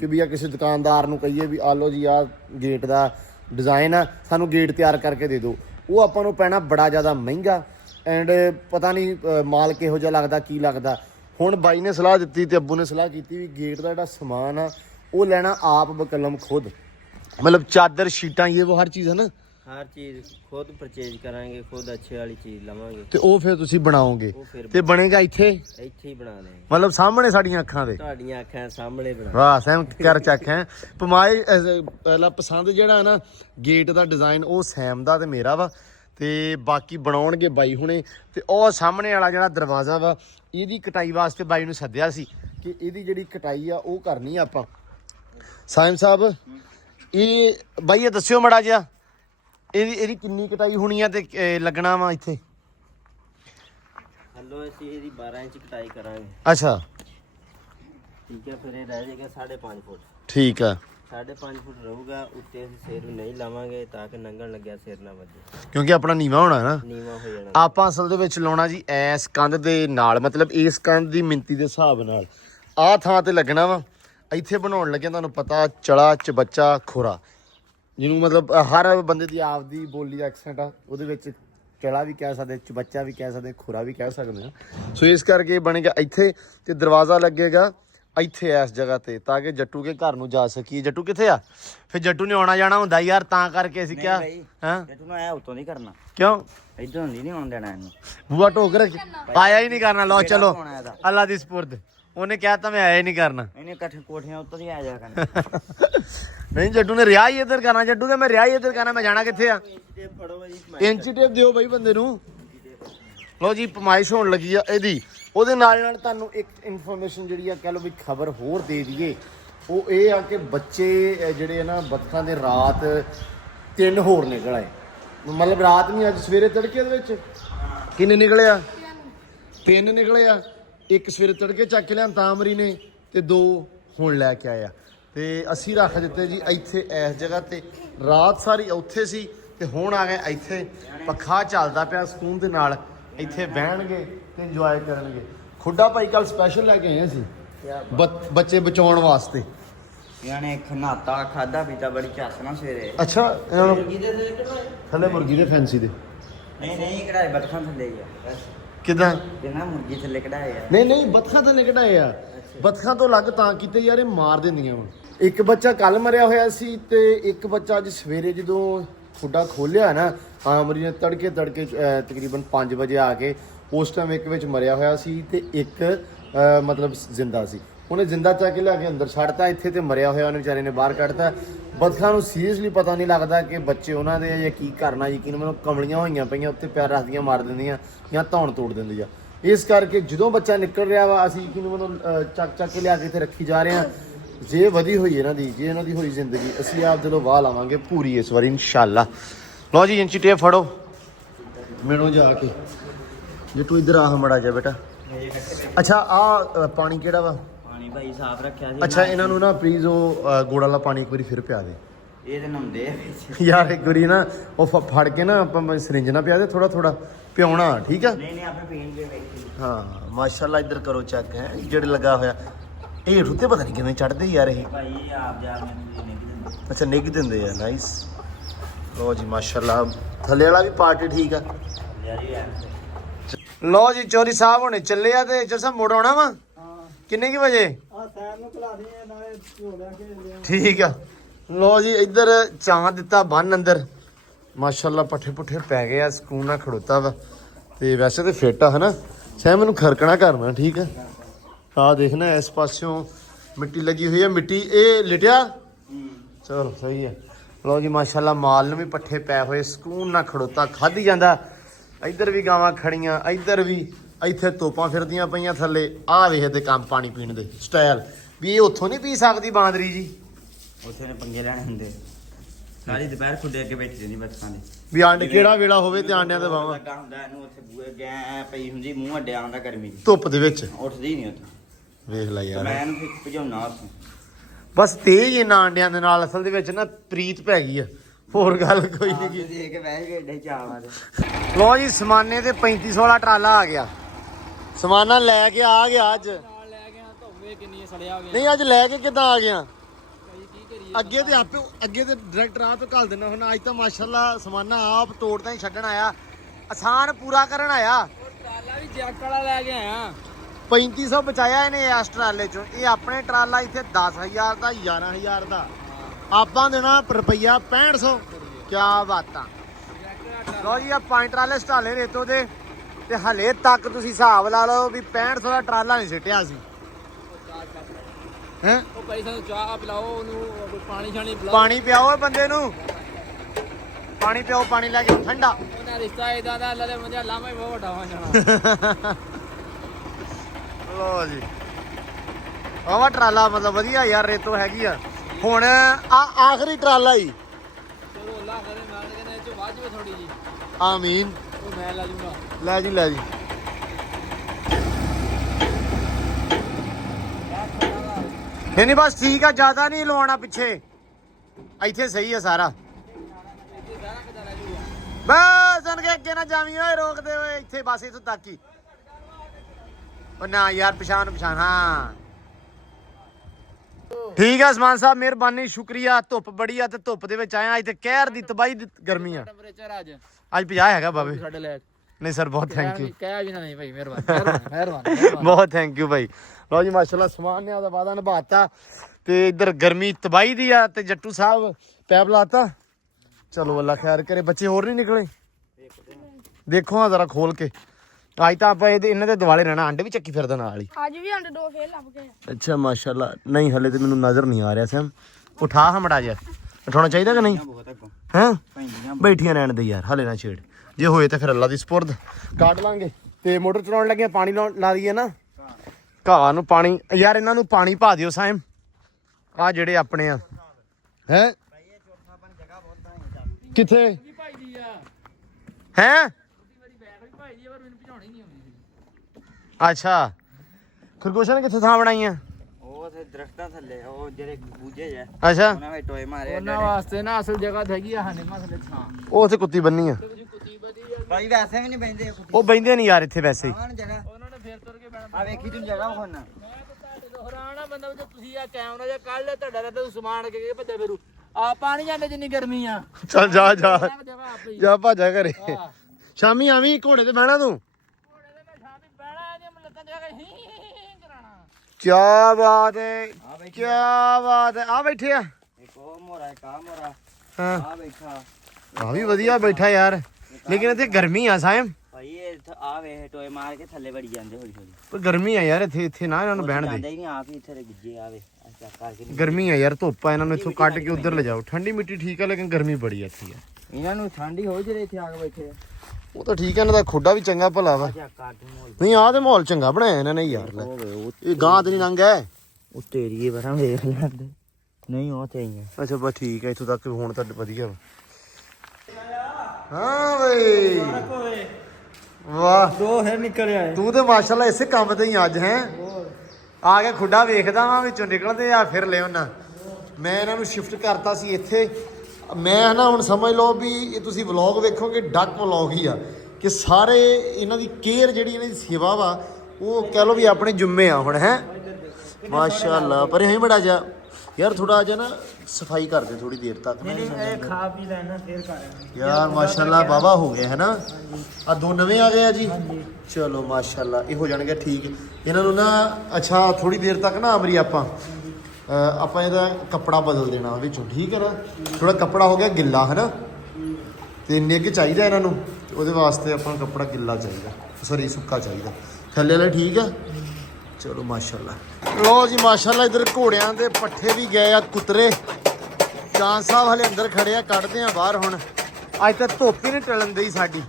ਕਿ ਵੀ ਆ ਕਿਸੇ ਦੁਕਾਨਦਾਰ ਨੂੰ ਕਹੀਏ ਵੀ ਆ ਲਓ ਜੀ ਆ ਗੇਟ ਦਾ ਡਿਜ਼ਾਈਨ ਆ, ਸਾਨੂੰ ਗੇਟ ਤਿਆਰ ਕਰਕੇ ਦੇ ਦਿਓ। ਉਹ ਆਪਾਂ ਨੂੰ ਪੈਣਾ ਬੜਾ ਜ਼ਿਆਦਾ ਮਹਿੰਗਾ ਐਂਡ ਪਤਾ ਨਹੀਂ ਮਾਲ ਕਿਹੋ ਜਿਹਾ ਲੱਗਦਾ ਕੀ ਲੱਗਦਾ। ਹੁਣ ਬਾਈ ਨੇ ਸਲਾਹ ਦਿੱਤੀ ਤੇ ਅੱਬੂ ਨੇ ਸਲਾਹ ਕੀਤੀ ਵੀ ਗੇਟ ਦਾ ਜਿਹੜਾ ਸਮਾਨ ਆ ਉਹ ਲੈਣਾ ਆਪ ਬਕਲਮ ਖੁਦ, ਮਤਲਬ ਚਾਦਰ ਸ਼ੀਟਾਂ ਇਹ ਉਹ ਹਰ ਚੀਜ਼ ਹੈ ਨਾ, ਹਰ ਚੀਜ਼ ਖੁਦ ਪਰਚੇਜ ਕਰਾਂਗੇ, ਖੁਦ ਅੱਛੇ ਵਾਲੀ ਚੀਜ਼ ਲਵਾਂਗੇ ਤੇ ਉਹ ਫਿਰ ਤੁਸੀਂ ਬਣਾਓਗੇ ਉਹ ਫਿਰ ਤੇ ਬਣੇਗਾ ਇੱਥੇ ਇੱਥੇ ਹੀ ਬਣਾ ਦੇਂਗੇ, ਮਤਲਬ ਸਾਹਮਣੇ ਸਾਡੀਆਂ ਅੱਖਾਂ ਦੇ। ਤੁਹਾਡੀਆਂ ਅੱਖਾਂ ਸਾਹਮਣੇ ਬਣਾ। ਵਾਹ ਸੈਮ ਕਰ ਚੱਕ ਹੈ ਪਮਾਈ। ਪਹਿਲਾ ਪਸੰਦ ਜਿਹੜਾ ਨਾ ਗੇਟ ਦਾ ਡਿਜ਼ਾਈਨ ਉਹ ਸੈਮ ਦਾ ਤੇ ਮੇਰਾ ਵਾ, ਤੇ ਬਾਕੀ ਬਣਾਉਣਗੇ ਬਾਈ ਹੁਣੇ। ਤੇ ਉਹ ਸਾਹਮਣੇ ਵਾਲਾ ਜਿਹੜਾ ਦਰਵਾਜ਼ਾ ਵਾ ਇਹਦੀ ਕਟਾਈ ਵਾਸਤੇ ਬਾਈ ਨੂੰ ਸੱਦਿਆ ਸੀ ਕਿ ਇਹਦੀ ਜਿਹੜੀ ਕਟਾਈ ਆ ਉਹ ਕਰਨੀ ਆ ਆਪਾਂ। ਸਾਇਮ ਸਾਹਿਬ ਇਹ ਬਾਈ ਇਹ ਦੱਸਿਓ ਮੜਾ ਜਿਹਾ ਇਹਦੀ ਕਿੰਨੀ ਕਟਾਈ ਹੋਣੀ ਆ ਤੇ ਲੱਗਣਾ ਵਾ ਇੱਥੇ? ਹਲੋ ਅਸੀਂ ਇਹਦੀ 12 ਇੰਚ ਕਟਾਈ ਕਰਾਂਗੇ। ਅੱਛਾ ਠੀਕ ਹੈ, ਫਿਰ ਇਹ ਰਹਿ ਜਾਏਗਾ 5.5 ਫੁੱਟ। ਠੀਕ ਆ, 5.5 ਫੁੱਟ ਰਹੂਗਾ। ਉੱਤੇ ਅਸੀਂ ਸਿਰ ਨਹੀਂ ਲਾਵਾਂਗੇ ਤਾਂ ਕਿ ਨੰਗਣ ਲੱਗਿਆ ਸਿਰ ਨਾ ਵੱਜੇ, ਕਿਉਂਕਿ ਆਪਣਾ ਨੀਵਾ ਹੋਣਾ ਨਾ। ਨੀਵਾ ਹੋ ਜਾਣਾ। ਆਪਾਂ ਅਸਲ ਦੇ ਵਿੱਚ ਲਾਉਣਾ ਜੀ ਐਸ ਕੰਧ ਦੇ ਨਾਲ, ਮਤਲਬ ਇਸ ਕੰਧ ਦੀ ਮਿੰਤੀ ਦੇ ਹਿਸਾਬ ਨਾਲ ਆਹ ਥਾਂ ਤੇ ਲੱਗਣਾ ਵਾ। ਇੱਥੇ ਬਣਾਉਣ ਲੱਗਿਆ ਤੁਹਾਨੂੰ ਪਤਾ ਚੜਾ ਚਬੱਚਾ ਖੋਰਾ, ਜਿਹਨੂੰ ਮਤਲਬ ਹਰ ਬੰਦੇ ਦੀ ਆਪਦੀ ਬੋਲੀ ਦਾ ਐਕਸੈਂਟ ਆ, ਉਹਦੇ ਵਿੱਚ ਚੜਾ ਵੀ ਕਹਿ ਸਕਦੇ, ਚਬੱਚਾ ਵੀ ਕਹਿ ਸਕਦੇ, ਖੋਰਾ ਵੀ ਕਹਿ ਸਕਦੇ ਆ। ਸੋ ਇਸ ਕਰਕੇ ਬਣੇਗਾ ਇੱਥੇ ਤੇ ਦਰਵਾਜ਼ਾ ਲੱਗੇਗਾ ਇੱਥੇ ਇਸ ਜਗ੍ਹਾ ਤੇ, ਤਾਂ ਕਿ ਜੱਟੂ ਕੇ ਘਰ ਨੂੰ ਜਾ ਸਕੀਏ। ਜੱਟੂ ਕਿੱਥੇ ਆ? ਫਿਰ ਜੱਟੂ ਨੇ ਆਉਣਾ ਜਾਣਾ ਹੁੰਦਾ ਯਾਰ, ਤਾਂ ਕਰਕੇ ਅਸੀਂ ਕਿਹਾ ਹਾਂ ਜੱਟੂ ਨੂੰ ਆਇਆ ਉਤੋਂ ਨਹੀਂ ਕਰਨਾ। ਕਿਉਂ? ਇੱਧਰ ਹੁੰਦੀ ਨਹੀਂ ਆਉਣ ਦੇਣਾ ਇਹਨੂੰ। ਬੂਆ ਟੋਕ ਰੱਖ ਆਇਆ ਹੀ ਨਹੀਂ ਕਰਨਾ। ਲਓ ਚਲੋ ਅੱਲਾ ਦੀ ਸਪੁਰਦ। ਉਹਨੇ ਕਿਹਾ ਤਾਂ ਮੈਂ ਆਇਆ ਹੀ ਨਹੀਂ ਕਰਨਾ। ਇਹਨੇ ਇਕੱਠੇ ਕੋਠੀਆਂ ਉੱਤੋਂ ਦੀ ਆ ਜਾ ਕਰਨਾ। ਨਹੀਂ ਜੱਟੂ ਨੇ ਰਿਆ ਹੀ ਇੱਧਰ ਕਰਨਾ। ਜੱਟੂ ਤੇ ਮੈਂ ਰਿਆ ਹੀ ਇੱਧਰ ਕਰਨਾ, ਮੈਂ ਜਾਣਾ ਕਿੱਥੇ ਆ? ਫੜੋ ਭਾਈ, ਇੰਚੀ ਟੇਪ ਦਿਓ ਬਾਈ ਬੰਦੇ ਨੂੰ। ਲਓ ਜੀ ਪਮਾਇਸ਼ ਹੋਣ ਲੱਗੀ ਆ ਇਹਦੀ। ਉਹਦੇ ਨਾਲ ਨਾਲ ਤੁਹਾਨੂੰ ਇੱਕ ਇਨਫੋਰਮੇਸ਼ਨ ਜਿਹੜੀ ਆ ਕਹਿ ਲਓ ਵੀ ਖਬਰ ਹੋਰ ਦੇ ਦਈਏ। ਉਹ ਇਹ ਆ ਕਿ ਬੱਚੇ ਜਿਹੜੇ ਆ ਨਾ ਬੱਤਖਾਂ ਦੇ ਰਾਤ 3 ਹੋਰ ਨਿਕਲ ਆਏ, ਮਤਲਬ ਰਾਤ ਨਹੀਂ ਅੱਜ ਸਵੇਰੇ ਤੜਕੇ ਦੇ ਵਿੱਚ। ਕਿੰਨੇ ਨਿਕਲੇ ਆ? 3 ਨਿਕਲੇ ਆ। ਇੱਕ ਸਵੇਰੇ ਤੜਕੇ ਚੱਕ ਕੇ ਲਿਆ ਤਾਮਰੀ ਨੇ ਤੇ 2 ਹੁਣ ਲੈ ਕੇ ਆਇਆ। ਤੇ ਅਸੀਂ ਰੱਖ ਦਿੱਤੇ ਜੀ ਇੱਥੇ ਇਸ ਜਗ੍ਹਾ ਤੇ। ਰਾਤ ਸਾਰੀ ਉੱਥੇ ਸੀ ਤੇ ਹੁਣ ਆ ਗਏ ਇੱਥੇ। ਪੱਖਾ ਚੱਲਦਾ ਪਿਆ ਸਕੂਨ ਦੇ ਨਾਲ, ਇੱਥੇ ਬਹਿਣਗੇ ਤੇ ਇੰਜੋਏ ਕਰਨਗੇ। ਖੁੱਡਾ ਭਾਈ ਕੱਲ ਸਪੈਸ਼ਲ ਲੈ ਕੇ ਆਏ ਅਸੀਂ ਬੱਚੇ ਬਚਾਉਣ ਵਾਸਤੇ। ਇਹਨਾਂ ਨੇ ਖਨਾਤਾ ਖਾਦਾ ਪੀਤਾ ਬੜੀ ਝਾਸਣਾ ਸਵੇਰੇ। ਅੱਛਾ ਇਹਨਾਂ ਨੂੰ ਮੁਰਗੀ ਦੇ ਥੱਲੇ ਮੁਰਗੀ ਦੇ ਫੈਂਸੀ ਦੇ ਨਹੀਂ ਕਢਾਏ ਬਤਖਾਂ ਥੱਲੇ ਹੀ ਆ। ਕਿਦਾਂ? ਜਿੰਨਾ ਮੁਰਗੀ ਥੱਲੇ ਕਢਾਏ ਆ। ਨਹੀਂ ਬੱਤਖਾਂ ਥੱਲੇ ਕਢਾਏ ਆ। ਬੱਤਖਾਂ ਤੋਂ ਅਲੱਗ ਤਾਂ ਕੀਤੇ ਯਾਰ, ਇਹ ਮਾਰ ਦਿੰਦੀਆਂ ਵਾ। ਇੱਕ ਬੱਚਾ ਕੱਲ ਮਰਿਆ ਹੋਇਆ ਸੀ ਤੇ ਇੱਕ ਬੱਚਾ ਅੱਜ ਸਵੇਰੇ ਜਦੋਂ ਖੁੱਡਾ ਖੋਲਿਆ ਨਾ ਆਮਰੀ ਨੇ ਤੜਕੇ ਤਕਰੀਬਨ 5 ਵਜੇ ਆ ਕੇ, ਉਸ ਟਾਈਮ ਇੱਕ ਵਿੱਚ ਮਰਿਆ ਹੋਇਆ ਸੀ ਤੇ ਇੱਕ ਮਤਲਬ ਜ਼ਿੰਦਾ ਸੀ। ਉਹਨੇ ਜ਼ਿੰਦਾ ਚੱਕ ਕੇ ਲਿਆ ਕੇ ਅੰਦਰ ਛੱਡਤਾ, ਇੱਥੇ ਤੇ ਮਰਿਆ ਹੋਇਆ ਉਹਨੇ ਵਿਚਾਰੇ ਨੇ ਬਾਹਰ ਕੱਢਤਾ। ਬੱਤਖਾਂ ਨੂੰ ਸੀਰੀਅਸਲੀ ਪਤਾ ਨਹੀਂ ਲੱਗਦਾ ਕਿ ਬੱਚੇ ਉਹਨਾਂ ਦੇ ਜਾਂ ਕੀ ਕਰਨਾ। ਯਕੀਨ ਮੈਨੂੰ ਕਮਲੀਆਂ ਹੋਈਆਂ ਪਈਆਂ ਉੱਤੇ ਪੈਰ ਰੱਖਦੀਆਂ ਮਾਰ ਦਿੰਦੀਆਂ ਜਾਂ ਧੌਣ ਤੋੜ ਦਿੰਦੀ ਆ। ਇਸ ਕਰਕੇ ਜਦੋਂ ਬੱਚਾ ਨਿਕਲ ਰਿਹਾ ਵਾ ਅਸੀਂ ਯਕੀਨ ਮੈਨੂੰ ਚੱਕ ਕੇ ਲਿਆ ਕੇ ਇੱਥੇ ਰੱਖੀ ਜਾ ਰਹੇ ਹਾਂ। ਜੇ ਵਧੀ ਹੋਈ ਇਹਨਾਂ ਦੀ, ਜੇ ਇਹਨਾਂ ਦੀ ਹੋਈ ਜ਼ਿੰਦਗੀ, ਅਸੀਂ ਆਪ ਦਿਲੋਂ ਵਾਹ ਲਾਵਾਂਗੇ ਪੂਰੀ ਇਸ ਵਾਰੀ ਇਨਸ਼ਾਅੱਲਾ। ਲਓ ਜੀ ਇੰਚੀ ਟੇਪ ਫੜੋ, ਮਿਲੋ ਜਾ ਕੇ। ਜੇ ਤੂੰ ਇੱਧਰ ਆਹ ਮੜਾ ਜਾ ਬੇਟਾ। ਅੱਛਾ ਆਹ ਪਾਣੀ ਕਿਹੜਾ ਵਾ? ਪਾਣੀ ਭਾਈ ਸਾਫ਼ ਰੱਖਿਆ ਸੀ। ਅੱਛਾ ਇਹਨਾਂ ਨੂੰ ਨਾ ਪਲੀਜ਼ ਉਹ ਗੁੜ ਵਾਲਾ ਪਾਣੀ ਇੱਕ ਵਾਰੀ ਫਿਰ ਪਿਆ ਦੇ। ਇਹ ਤੇ ਨਹਾਉਂਦੇ ਆ ਵਿੱਚ। ਯਾਰ ਇੱਕ ਵਾਰੀ ਨਾ ਉਹ ਫੜ ਕੇ ਨਾ ਆਪਾਂ ਸਰਿੰਜ ਨਾ ਪਿਆ ਦੇ, ਥੋੜਾ ਪਿਆਉਣਾ, ਠੀਕ ਆ? ਨਹੀਂ ਆਪੇ ਪੀਣਗੇ ਵੇਖੀ। ਹਾਂ ਮਾਸ਼ਾਅੱਲਾ ਇੱਧਰ ਕਰੋ ਚੈੱਕ, ਹੈ ਜਿਹੜੇ ਲੱਗਾ ਹੋਇਆ। ਇਹ ਉੱਤੇ ਪਤਾ ਨਹੀਂ ਕਿਵੇਂ ਚੜਦੇ ਯਾਰ ਇਹ। ਭਾਈ ਆਪ ਜਾ ਮੈਨੂੰ ਨਿੱਘ ਦਿੰਦੇ। ਅੱਛਾ ਨਿੱਘ ਦਿੰਦੇ ਆ, ਨਾਈਸ। ਲੋ ਜੀ ਮਾਸ਼ਾਅੱਲਾ ਥੱਲੇ ਵਾਲਾ ਵੀ ਪਾਰਟੀ ਠੀਕ ਆ। ਲੋ ਜੀ ਚੋਰੀ ਸਾਹਿਬ ਹੁਣੇ ਚੱਲੇ ਆ ਤੇ ਜਦ ਮੋੜ ਆਉਣਾ ਵਾ ਕਿੰਨੇ ਕੀ ਵਜੇ? ਠੀਕ ਆ। ਲੋ ਜੀ ਇੱਧਰ ਚਾਹ ਦਿੱਤਾ ਬੰਨ ਅੰਦਰ, ਮਾਸ਼ਾਅੱਲਾ ਪੱਠੇ ਪੁੱਠੇ ਪੈ ਗਏ ਆ, ਸਕੂਨ ਨਾਲ ਖੜੋਤਾ ਵਾ। ਤੇ ਵੈਸੇ ਤੇ ਫਿੱਟ ਆ ਹਨਾ, ਸਹਿ ਮੈਨੂੰ ਖਰਕਣਾ ਕਰਨਾ, ਠੀਕ ਆ। ਆ ਦੇਖਣਾ ਇਸ ਪਾਸਿਓਂ ਮਿੱਟੀ ਲੱਗੀ ਹੋਈ ਆ, ਮਿੱਟੀ ਇਹ ਲਿਟਿਆ। ਚਲੋ ਸਹੀ ਹੈ। ਲਓ ਜੀ ਮਾਸ਼ਾਅੱਲਾ ਮਾਲ ਨੂੰ ਵੀ ਪੱਠੇ ਪੈ ਹੋਏ, ਸਕੂਨ ਨਾਲ ਖੜੋਤਾ, ਖਾਧੀ ਜਾਂਦਾ। ਇੱਧਰ ਵੀ ਗਾਵਾਂ ਖੜੀਆਂ, ਇੱਧਰ ਵੀ, ਇੱਥੇ ਤੋਪਾਂ ਫਿਰਦੀਆਂ ਪਈਆਂ ਥੱਲੇ। ਆਹ ਵੇਖਦੇ ਕੰਮ ਪਾਣੀ ਪੀਣ ਦੇ ਸਟਾਈਲ ਵੀ ਇਹ ਉੱਥੋਂ ਨਹੀਂ ਪੀ ਸਕਦੀ ਬਾਂਦਰੀ ਜੀ। ਉੱਥੇ ਨੇ ਪੰਗੇ ਲੈਣੇ ਹੁੰਦੇ, ਸਾਰੀ ਦੁਪਹਿਰ ਖੁੱਡੇ ਅੱਗੇ ਬੈਠੀ ਰਹਿੰਦੀ ਬੱਸਾਂ ਦੀ। ਵੀ ਆਂਡੇ ਕਿਹੜਾ ਵੇਲਾ ਹੋਵੇ ਤੇ ਆਂਡਿਆਂ ਤੇ ਵਾਵਾਂ ਲੱਗਾ ਹੁੰਦਾ ਇਹਨੂੰ, ਉੱਥੇ ਬੂਏ ਗੈ ਪਈ ਹੁੰਦੀ, ਮੂੰਹ ਅੱਡਿਆ ਹੁੰਦਾ ਗਰਮੀ ਦੀ, ਧੁੱਪ ਦੇ ਵਿੱਚ। ਉੱਠਦੀ ਨਹੀਂ ਉੱਥੇ। ਵੇਖ ਲੈ ਯਾਰ, ਮੈਂ ਇਹਨੂੰ ਫਿਰ ਭਜਾਉਣਾ ਉੱਥੋਂ। ਬਸ ਤੇਜ਼ ਇਹਨਾਂ ਆਂਡਿਆਂ ਦੇ ਨਾਲ ਅਸਲ ਦੇ ਵਿੱਚ ਨਾ ਪ੍ਰੀਤ ਪੈ ਗਈ ਆ, ਹੋਰ ਗੱਲ ਕੋਈ ਨਹੀਂ ਗੀ। ਦੇਖ ਕੇ ਬਹਿ ਗਏ ਏਡੇ ਚਾਵਾਂ ਦੇ। ਲੋ ਜੀ ਸਮਾਨੇ ਤੇ 3500 ਵਾਲਾ ਟਰਾਲਾ ਆ ਗਿਆ, ਸਮਾਨਾ ਲੈ ਕੇ ਆ ਗਿਆ ਅੱਜ। ਨਹੀਂ ਅੱਜ ਲੈ ਕੇ ਕਿੱਦਾਂ ਆ ਗਿਆ? ਅੱਗੇ ਤੇ ਆਪੇ, ਅੱਗੇ ਤੇ ਡਾਇਰੈਕਟਰ ਆਪ ਘੱਲ ਦਿੰਦਾ ਹੁਣ। ਅੱਜ ਤਾਂ ਮਾਸ਼ਾਅੱਲਾ ਸਮਾਨਾ ਆਪ ਤੋੜਦਾ ਹੀ ਛੱਡਣ ਆਇਆ, ਆਸਾਨ ਪੂਰਾ ਕਰਨ ਆਇਆ। ਟਰਾਲਾ ਵੀ ਜੈਕ ਵਾਲਾ ਲੈ ਕੇ ਆਇਆ। 3500 ਬਚਾਇਆ ਇਹਨੇ ਇਸ ਟਰਾਲੇ ਚੋਂ। ਇਹ ਆਪਣੇ ਟਰਾਲਾ ਇੱਥੇ 10000 ਦਾ 11000 ਦਾ, ਆਪਾਂ ਦੇਣਾ ਰੁਪਈਆ 6500। ਕਿਆ ਬਾਤਾਂ। ਲੋ ਜੀ ਆ 5 ਟਰਾਲੇ ਸਟਾਲੇ ਰੇਤੋ ਦੇ ਤੇ ਹਲੇ ਤੱਕ ਤੁਸੀਂ ਹਿਸਾਬ ਲਾ ਲਓ ਵੀ 6500 ਦਾ ਟਰਾਲਾ ਨਹੀਂ ਸਿੱਟਿਆ ਸੀ। ਹੈ ਉਹ ਭਾਈ ਸਾਨੂੰ ਚਾਹ ਪਿਲਾਓ, ਉਹਨੂੰ ਪਾਣੀ ਛਾਣੀ ਪਿਲਾਓ, ਪਾਣੀ ਪਿਆਓ ਬੰਦੇ ਨੂੰ, ਪਾਣੀ ਪਿਆਓ, ਪਾਣੀ ਲੈ ਕੇ ਠੰਡਾ। ਉਹਨਾਂ ਰਿਸ਼ਤਾ ਇਦਾਂ ਦਾ ਅੱਲਾ ਦੇ ਮੰਜਾ ਲਾਮਾ ਹੀ ਬਹੁਤ ਵੱਡਾ ਹੋ ਜਾਣਾ। ਲੋ ਜੀ ਆਵਾ ਟਰਾਲਾ ਮਤਲਬ ਵਧੀਆ ਯਾਰ, ਰੇਤੋ ਹੈਗੀ ਆ। ਹੁਣ ਆ ਆਖਰੀ ਟਰਾਲਾ ਹੀ। ਚਲੋ ਅੱਲਾ ਕਰੇ, ਮੈਂ ਕਹਿੰਦਾ ਇਹ ਚ ਵੱਧ ਜਾਵੇ ਥੋੜੀ ਜੀ। ਆਮੀਨ। ਉਹ ਮੈਂ ਲੈ ਜੂਗਾ। ਲੈ ਜੀ ਲੈ ਜੀ। ਨਹੀਂ ਬਸ ਠੀਕ ਆ, ਜ਼ਿਆਦਾ ਨਹੀਂ ਲਵਾਉਣਾ ਪਿੱਛੇ, ਇੱਥੇ ਸਹੀ ਆ ਸਾਰਾ। ਬਸ ਅਨਕੇ ਅੱਗੇ ਨਾ ਜਾਵੀਂ ਓਏ, ਰੋਕਦੇ ਓਏ, ਇੱਥੇ ਬਸ ਇੱਥੋਂ ਤੱਕ ਹੀ। ਉਹ ਨਾ ਯਾਰ ਪਛਾਣ ਹਾਂ ਠੀਕ ਆ ਸਮਾਨ ਸਾਹਿਬ, ਮਿਹਰਬਾਨੀ, ਸ਼ੁਕਰੀਆ। ਧੁੱਪ ਬੜੀ ਆ ਤੇ ਧੁੱਪ ਦੇ ਵਿੱਚ ਆਇਆ, ਇੱਥੇ ਕਹਿਰ ਦੀ ਤਬਾਹੀ ਦੀ ਗਰਮੀ ਆ। ਟੈਂਪਰੇਚਰ ਅੱਜ 50 ਹੈਗਾ ਬਾਬੇ ਸਾਡੇ ਲੈ। ਨਹੀਂ ਸਰ ਬਹੁਤ ਥੈਂਕ ਯੂ, ਕਹਿ ਵੀ ਨਾ ਨਹੀਂ ਭਾਈ, ਮਿਹਰਬਾਨੀ। ਬਹੁਤ ਥੈਂਕ ਯੂ ਭਾਈ। ਲਓ ਜੀ ਮਾਸ਼ਾਅੱਲਾ ਸਮਾਨ ਨੇ ਉਹਦਾ ਵਾਦਾ ਨਿਭਾਤਾ ਤੇ ਇੱਧਰ ਗਰਮੀ ਤਬਾਹੀ ਦੀ ਆ ਤੇ ਜੱਟੂ ਸਾਹਿਬ ਪੈਪ ਲਾਤਾ। ਚਲੋ ਅੱਲਾ ਖੈਰ ਕਰੇ। ਬੱਚੇ ਹੋਰ ਨਹੀਂ ਨਿਕਲੇ? ਦੇਖੋ ਹਾਂ ਜ਼ਰਾ ਖੋਲ ਕੇ। ਅੱਜ ਤਾਂ ਆਪਾਂ ਇਹਨਾਂ ਦੇ ਦੁਆਲੇ ਰਹਿਣਾ। ਅੰਡੇ ਵੀ ਚੱਕੀ ਫਿਰਦਾ ਨਾਲ ਹੀ। ਅੱਜ ਵੀ ਅੰਡੇ 2 ਫੇਰ ਲੱਭ ਗਏ। ਅੱਛਾ ਮਾਸ਼ਾਅੱਲਾ। ਨਹੀਂ ਹਲੇ ਤੇ ਮੈਨੂੰ ਨਜ਼ਰ ਨਹੀਂ ਆ ਰਿਹਾ ਸੈਮ। ਉਠਾ ਹਮੜਾ ਜਾ, ਉਠਾਉਣਾ ਚਾਹੀਦਾ ਕਿ ਨਹੀਂ? ਹੈਂ ਬੈਠੀਆਂ ਰਹਿਣ ਦੇ ਯਾਰ, ਹਲੇ ਨਾ ਛੇੜ। ਜੇ ਹੋਏ ਤਾਂ ਫਿਰ ਅੱਲਾ ਦੀ ਸਪੁਰਦ ਕੱਢ ਲਾਂਗੇ। ਤੇ ਮੋਟਰ ਚਲਾਉਣ ਲੱਗੇ ਪਾਣੀ ਲਾ ਦਈਏ ਨਾ ਘਾਹ ਨੂੰ ਪਾਣੀ। ਯਾਰ ਇਹਨਾਂ ਨੂੰ ਪਾਣੀ ਪਾ ਦਿਓ ਸਾਇਮ, ਆ ਜਿਹੜੇ ਆਪਣੇ ਆ। ਹੈ ਕਿੱਥੇ ਹੈ? ਅੱਛਾ ਖਰਗੋਸ਼ਾਂ ਨੇ ਕਿੱਥੇ ਥਾਂ ਬਣਾਈਆਂ? ਉਹ ਉੱਥੇ ਦਰਖਤਾਂ ਥੱਲੇ, ਉਹ ਜਿਹੜੇ ਬੂਝੇ ਜੇ ਅੱਛਾ ਉਹਨਾਂ ਵਿੱਚ ਟੋਏ ਮਾਰੇ ਉਹਨਾਂ ਵਾਸਤੇ ਨਾ ਅਸਲ ਜਗ੍ਹਾ ਹੈਗੀ ਆ ਹਨੇ ਮਸਲੇ ਥਾਂ। ਉਹ ਉੱਥੇ ਕੁੱਤੀ ਬੰਨੀ ਆ ਭਾਈ, ਵੈਸੇ ਵੀ ਨਹੀਂ ਬੈਂਦੇ ਉਹ ਬੈਂਦੇ ਨਹੀਂ ਯਾਰ ਇੱਥੇ ਵੈਸੇ ਹੀ। ਜਗ੍ਹਾ ਉਹਨਾਂ ਨੇ ਫੇਰ ਤੁਰ ਕੇ ਬੈਣਾ। ਆ ਵੇਖੀ ਤੂੰ ਜਗ੍ਹਾ ਹੁਣ ਹਰਾਣਾ ਬੰਦਾ ਜੇ ਤੁਸੀਂ ਆ ਕੈਮਰਾ ਜਾਂ ਕੱਢ ਲਿਆ ਤੁਹਾਡਾ ਤਾਂ ਤੂੰ ਸਮਾਨ ਕੇ ਭੱਜੇ ਫਿਰੂ। ਆ ਪਾਣੀ ਜਾਂਦੇ ਜਿੰਨੀ ਗਰਮੀ ਆ। ਚੱਲ ਜਾ ਜਾ ਜਗ੍ਹਾ ਆਪੇ ਹੀ। ਜਾ ਭਾਜਾ ਘਰੇ। ਸ਼ਾਮੀ ਆਵੀਂ ਘੋੜੇ ਤੇ ਬਹਿਣਾ ਤੂੰ। ਘੋੜੇ ਤੇ ਮੈਂ ਸ਼ਾਮੀ ਬਹਿਣਾ ਜੇ ਮੈਂ ਲੱਤਾਂ ਜਗ੍ਹਾ ਹੀ ਕਰਾਣਾ। ਕੀ ਬਾਤ ਹੈ, ਕੀ ਬਾਤ ਹੈ। ਆ ਬੈਠੇ ਆ ਇੱਕ ਉਹ ਮੋਰਾ ਇੱਕ ਆ ਮੋਰਾ ਹਾਂ ਆ ਬੈਠਾ ਆ ਵੀ ਵਧੀਆ ਬੈਠਾ ਯਾਰ, ਲੇਕਿਨ ਇੱਥੇ ਗਰਮੀ ਆ ਸਾਇਮ, ਭਾਈ ਇਹ ਆ ਵੇ ਟੋਏ ਮਾਰ ਕੇ ਥੱਲੇ ਵੜੀ ਜਾਂਦੇ ਹੌਲੀ ਹੌਲੀ। ਪਰ ਗਰਮੀ ਆ ਯਾਰ ਇੱਥੇ ਨਾ ਇਹਨਾਂ ਨੂੰ ਬਹਿਣ ਜਾਂਦਾ ਦੇ। ਹੀ ਨਹੀਂ ਆਪ ਹੀ ਇੱਥੇ ਦੇ ਗਿੱਜੇ ਆਵੇ ਅੱਛਾ ਕਰਕੇ ਨਹੀਂ। ਗਰਮੀ ਆ ਯਾਰ, ਧੁੱਪ ਆ, ਇਹਨਾਂ ਨੂੰ ਇੱਥੋਂ ਕੱਢ ਕੇ ਉੱਧਰ ਲਿਜਾਓ। ਠੰਡੀ ਮਿੱਟੀ ਠੀਕ ਆ, ਲੇਕਿਨ ਗਰਮੀ ਬੜੀ ਆ ਇੱਥੇ ਯਾਰ। ਇਹਨਾਂ ਨੂੰ ਠੰਡੀ ਹੋ ਜਿਹੜੇ ਇੱਥੇ ਆ ਕੇ ਬੈਠੇ ਆ। ਉਹ ਤਾਂ ਠੀਕ ਆ, ਇਹਨਾਂ ਦਾ ਖੁੱਡਾ ਵੀ ਚੰਗਾ ਭਲਾ ਵਾ। ਅੱਛਾ ਕਾਟੂ ਮੋਲ ਨਹੀਂ ਆਹ ਤੇ ਮਾਹੌਲ ਚੰਗਾ ਬਣਾਇਆ ਇਹਨਾਂ ਨੇ ਯਾਰ। ਲੈ ਇਹ ਗਾਂ ਤੇ ਨਹੀਂ ਲੰਘ ਹੈ। ਉਹ ਤੇਰੀ ਇਹ ਬਰਾਂ ਵੇਖ ਲੈਂਦੇ ਨਹੀਂ ਉਹ ਤੇ ਹੀ ਆ। ਅੱਛਾ ਬਸ ਠੀਕ ਹੈ, ਇੱਥੋਂ ਤੱਕ ਹੁਣ ਤਾਂ ਵਧੀਆ ਵਾ। ਹਾਂ ਬਈ ਵਾਹ, ਦੋ ਫਿਰ ਨਿਕਲ ਆਏ। ਤੂੰ ਤੇ ਮਾਸ਼ਾਅੱਲਾ ਇਸੇ ਕੰਮ ਤੇ ਹੀ ਅੱਜ ਹੈ ਆ ਕੇ ਖੁੱਡਾ ਵੇਖਦਾ ਵਾਂ, ਵਿੱਚੋਂ ਨਿਕਲਦੇ ਆ ਫਿਰ ਲੈ ਉਹਨਾਂ। ਮੈਂ ਇਹਨਾਂ ਨੂੰ ਸ਼ਿਫਟ ਕਰਤਾ ਸੀ ਇੱਥੇ। ਮੈਂ ਨਾ ਹੁਣ ਸਮਝ ਲਓ ਵੀ ਇਹ ਤੁਸੀਂ ਵਲੌਗ ਵੇਖੋਗੇ ਡੱਕ ਵਲੌਗ ਹੀ ਆ, ਕਿ ਸਾਰੇ ਇਹਨਾਂ ਦੀ ਕੇਅਰ ਜਿਹੜੀ ਇਹਨਾਂ ਦੀ ਸੇਵਾ ਵਾ ਉਹ ਕਹਿ ਲਓ ਵੀ ਆਪਣੇ ਜੁੰਮੇ ਆ ਹੁਣ ਹੈ। ਮਾਸ਼ਾਅੱਲਾ ਪਰ ਇਹ ਬੜਾ ਜਾ ਯਾਰ, ਥੋੜਾ ਜਿਹਾ ਨਾ ਸਫਾਈ ਕਰਦੇ ਥੋੜੀ ਦੇਰ ਤੱਕ ਨਾ। ਇਹ ਖਾ ਪੀ ਲੈਣਾ ਫਿਰ ਕਰਾਂਗੇ ਯਾਰ ਮਾਸ਼ਾਅੱਲਾ ਬਾਬਾ ਹੋ ਗਿਆ ਹੈ ਨਾ। ਆ ਦੋ ਨਵੇਂ ਆ ਗਏ ਆ ਜੀ। ਚਲੋ ਮਾਸ਼ਾਅੱਲਾ ਇਹ ਹੋ ਜਾਣਗੇ ਠੀਕ। ਇਹਨਾਂ ਨੂੰ ਨਾ ਅੱਛਾ ਥੋੜੀ ਦੇਰ ਤੱਕ ਨਾ ਅਮਰੀ ਆਪਾਂ ਇਹਦਾ ਕੱਪੜਾ ਬਦਲ ਦੇਣਾ ਵਿੱਚੋਂ, ਠੀਕ ਹੈ ਨਾ। ਥੋੜਾ ਕੱਪੜਾ ਹੋ ਗਿਆ ਗਿੱਲਾ ਹੈ ਨਾ, ਤੇ ਨਿੱਘ ਚਾਹੀਦਾ ਇਹਨਾਂ ਨੂੰ, ਤੇ ਉਹਦੇ ਵਾਸਤੇ ਆਪਾਂ ਨੂੰ ਕੱਪੜਾ ਗਿੱਲਾ ਚਾਹੀਦਾ, ਸੌਰੀ ਸੁੱਕਾ ਚਾਹੀਦਾ। ਥੱਲੇ ਵਾਲੇ ਠੀਕ ਆ। ਚਲੋ ਮਾਸ਼ਾਅੱਲਾ। ਲੋ ਜੀ ਮਾਸ਼ਾਅੱਲਾ ਇੱਧਰ ਘੋੜਿਆਂ ਦੇ ਪੱਠੇ ਵੀ ਗਏ ਆ ਕੁਤਰੇ। ਚਾਂਦ ਸਾਹਿਬ ਹਲੇ ਅੰਦਰ ਖੜੇ ਆ, ਕੱਢਦੇ ਆ ਬਾਹਰ ਹੁਣ। ਅੱਜ ਤਾਂ ਧੁੱਪ ਹੀ ਨਹੀਂ ਟਲਣ ਦਈ ਸਾਡੀ।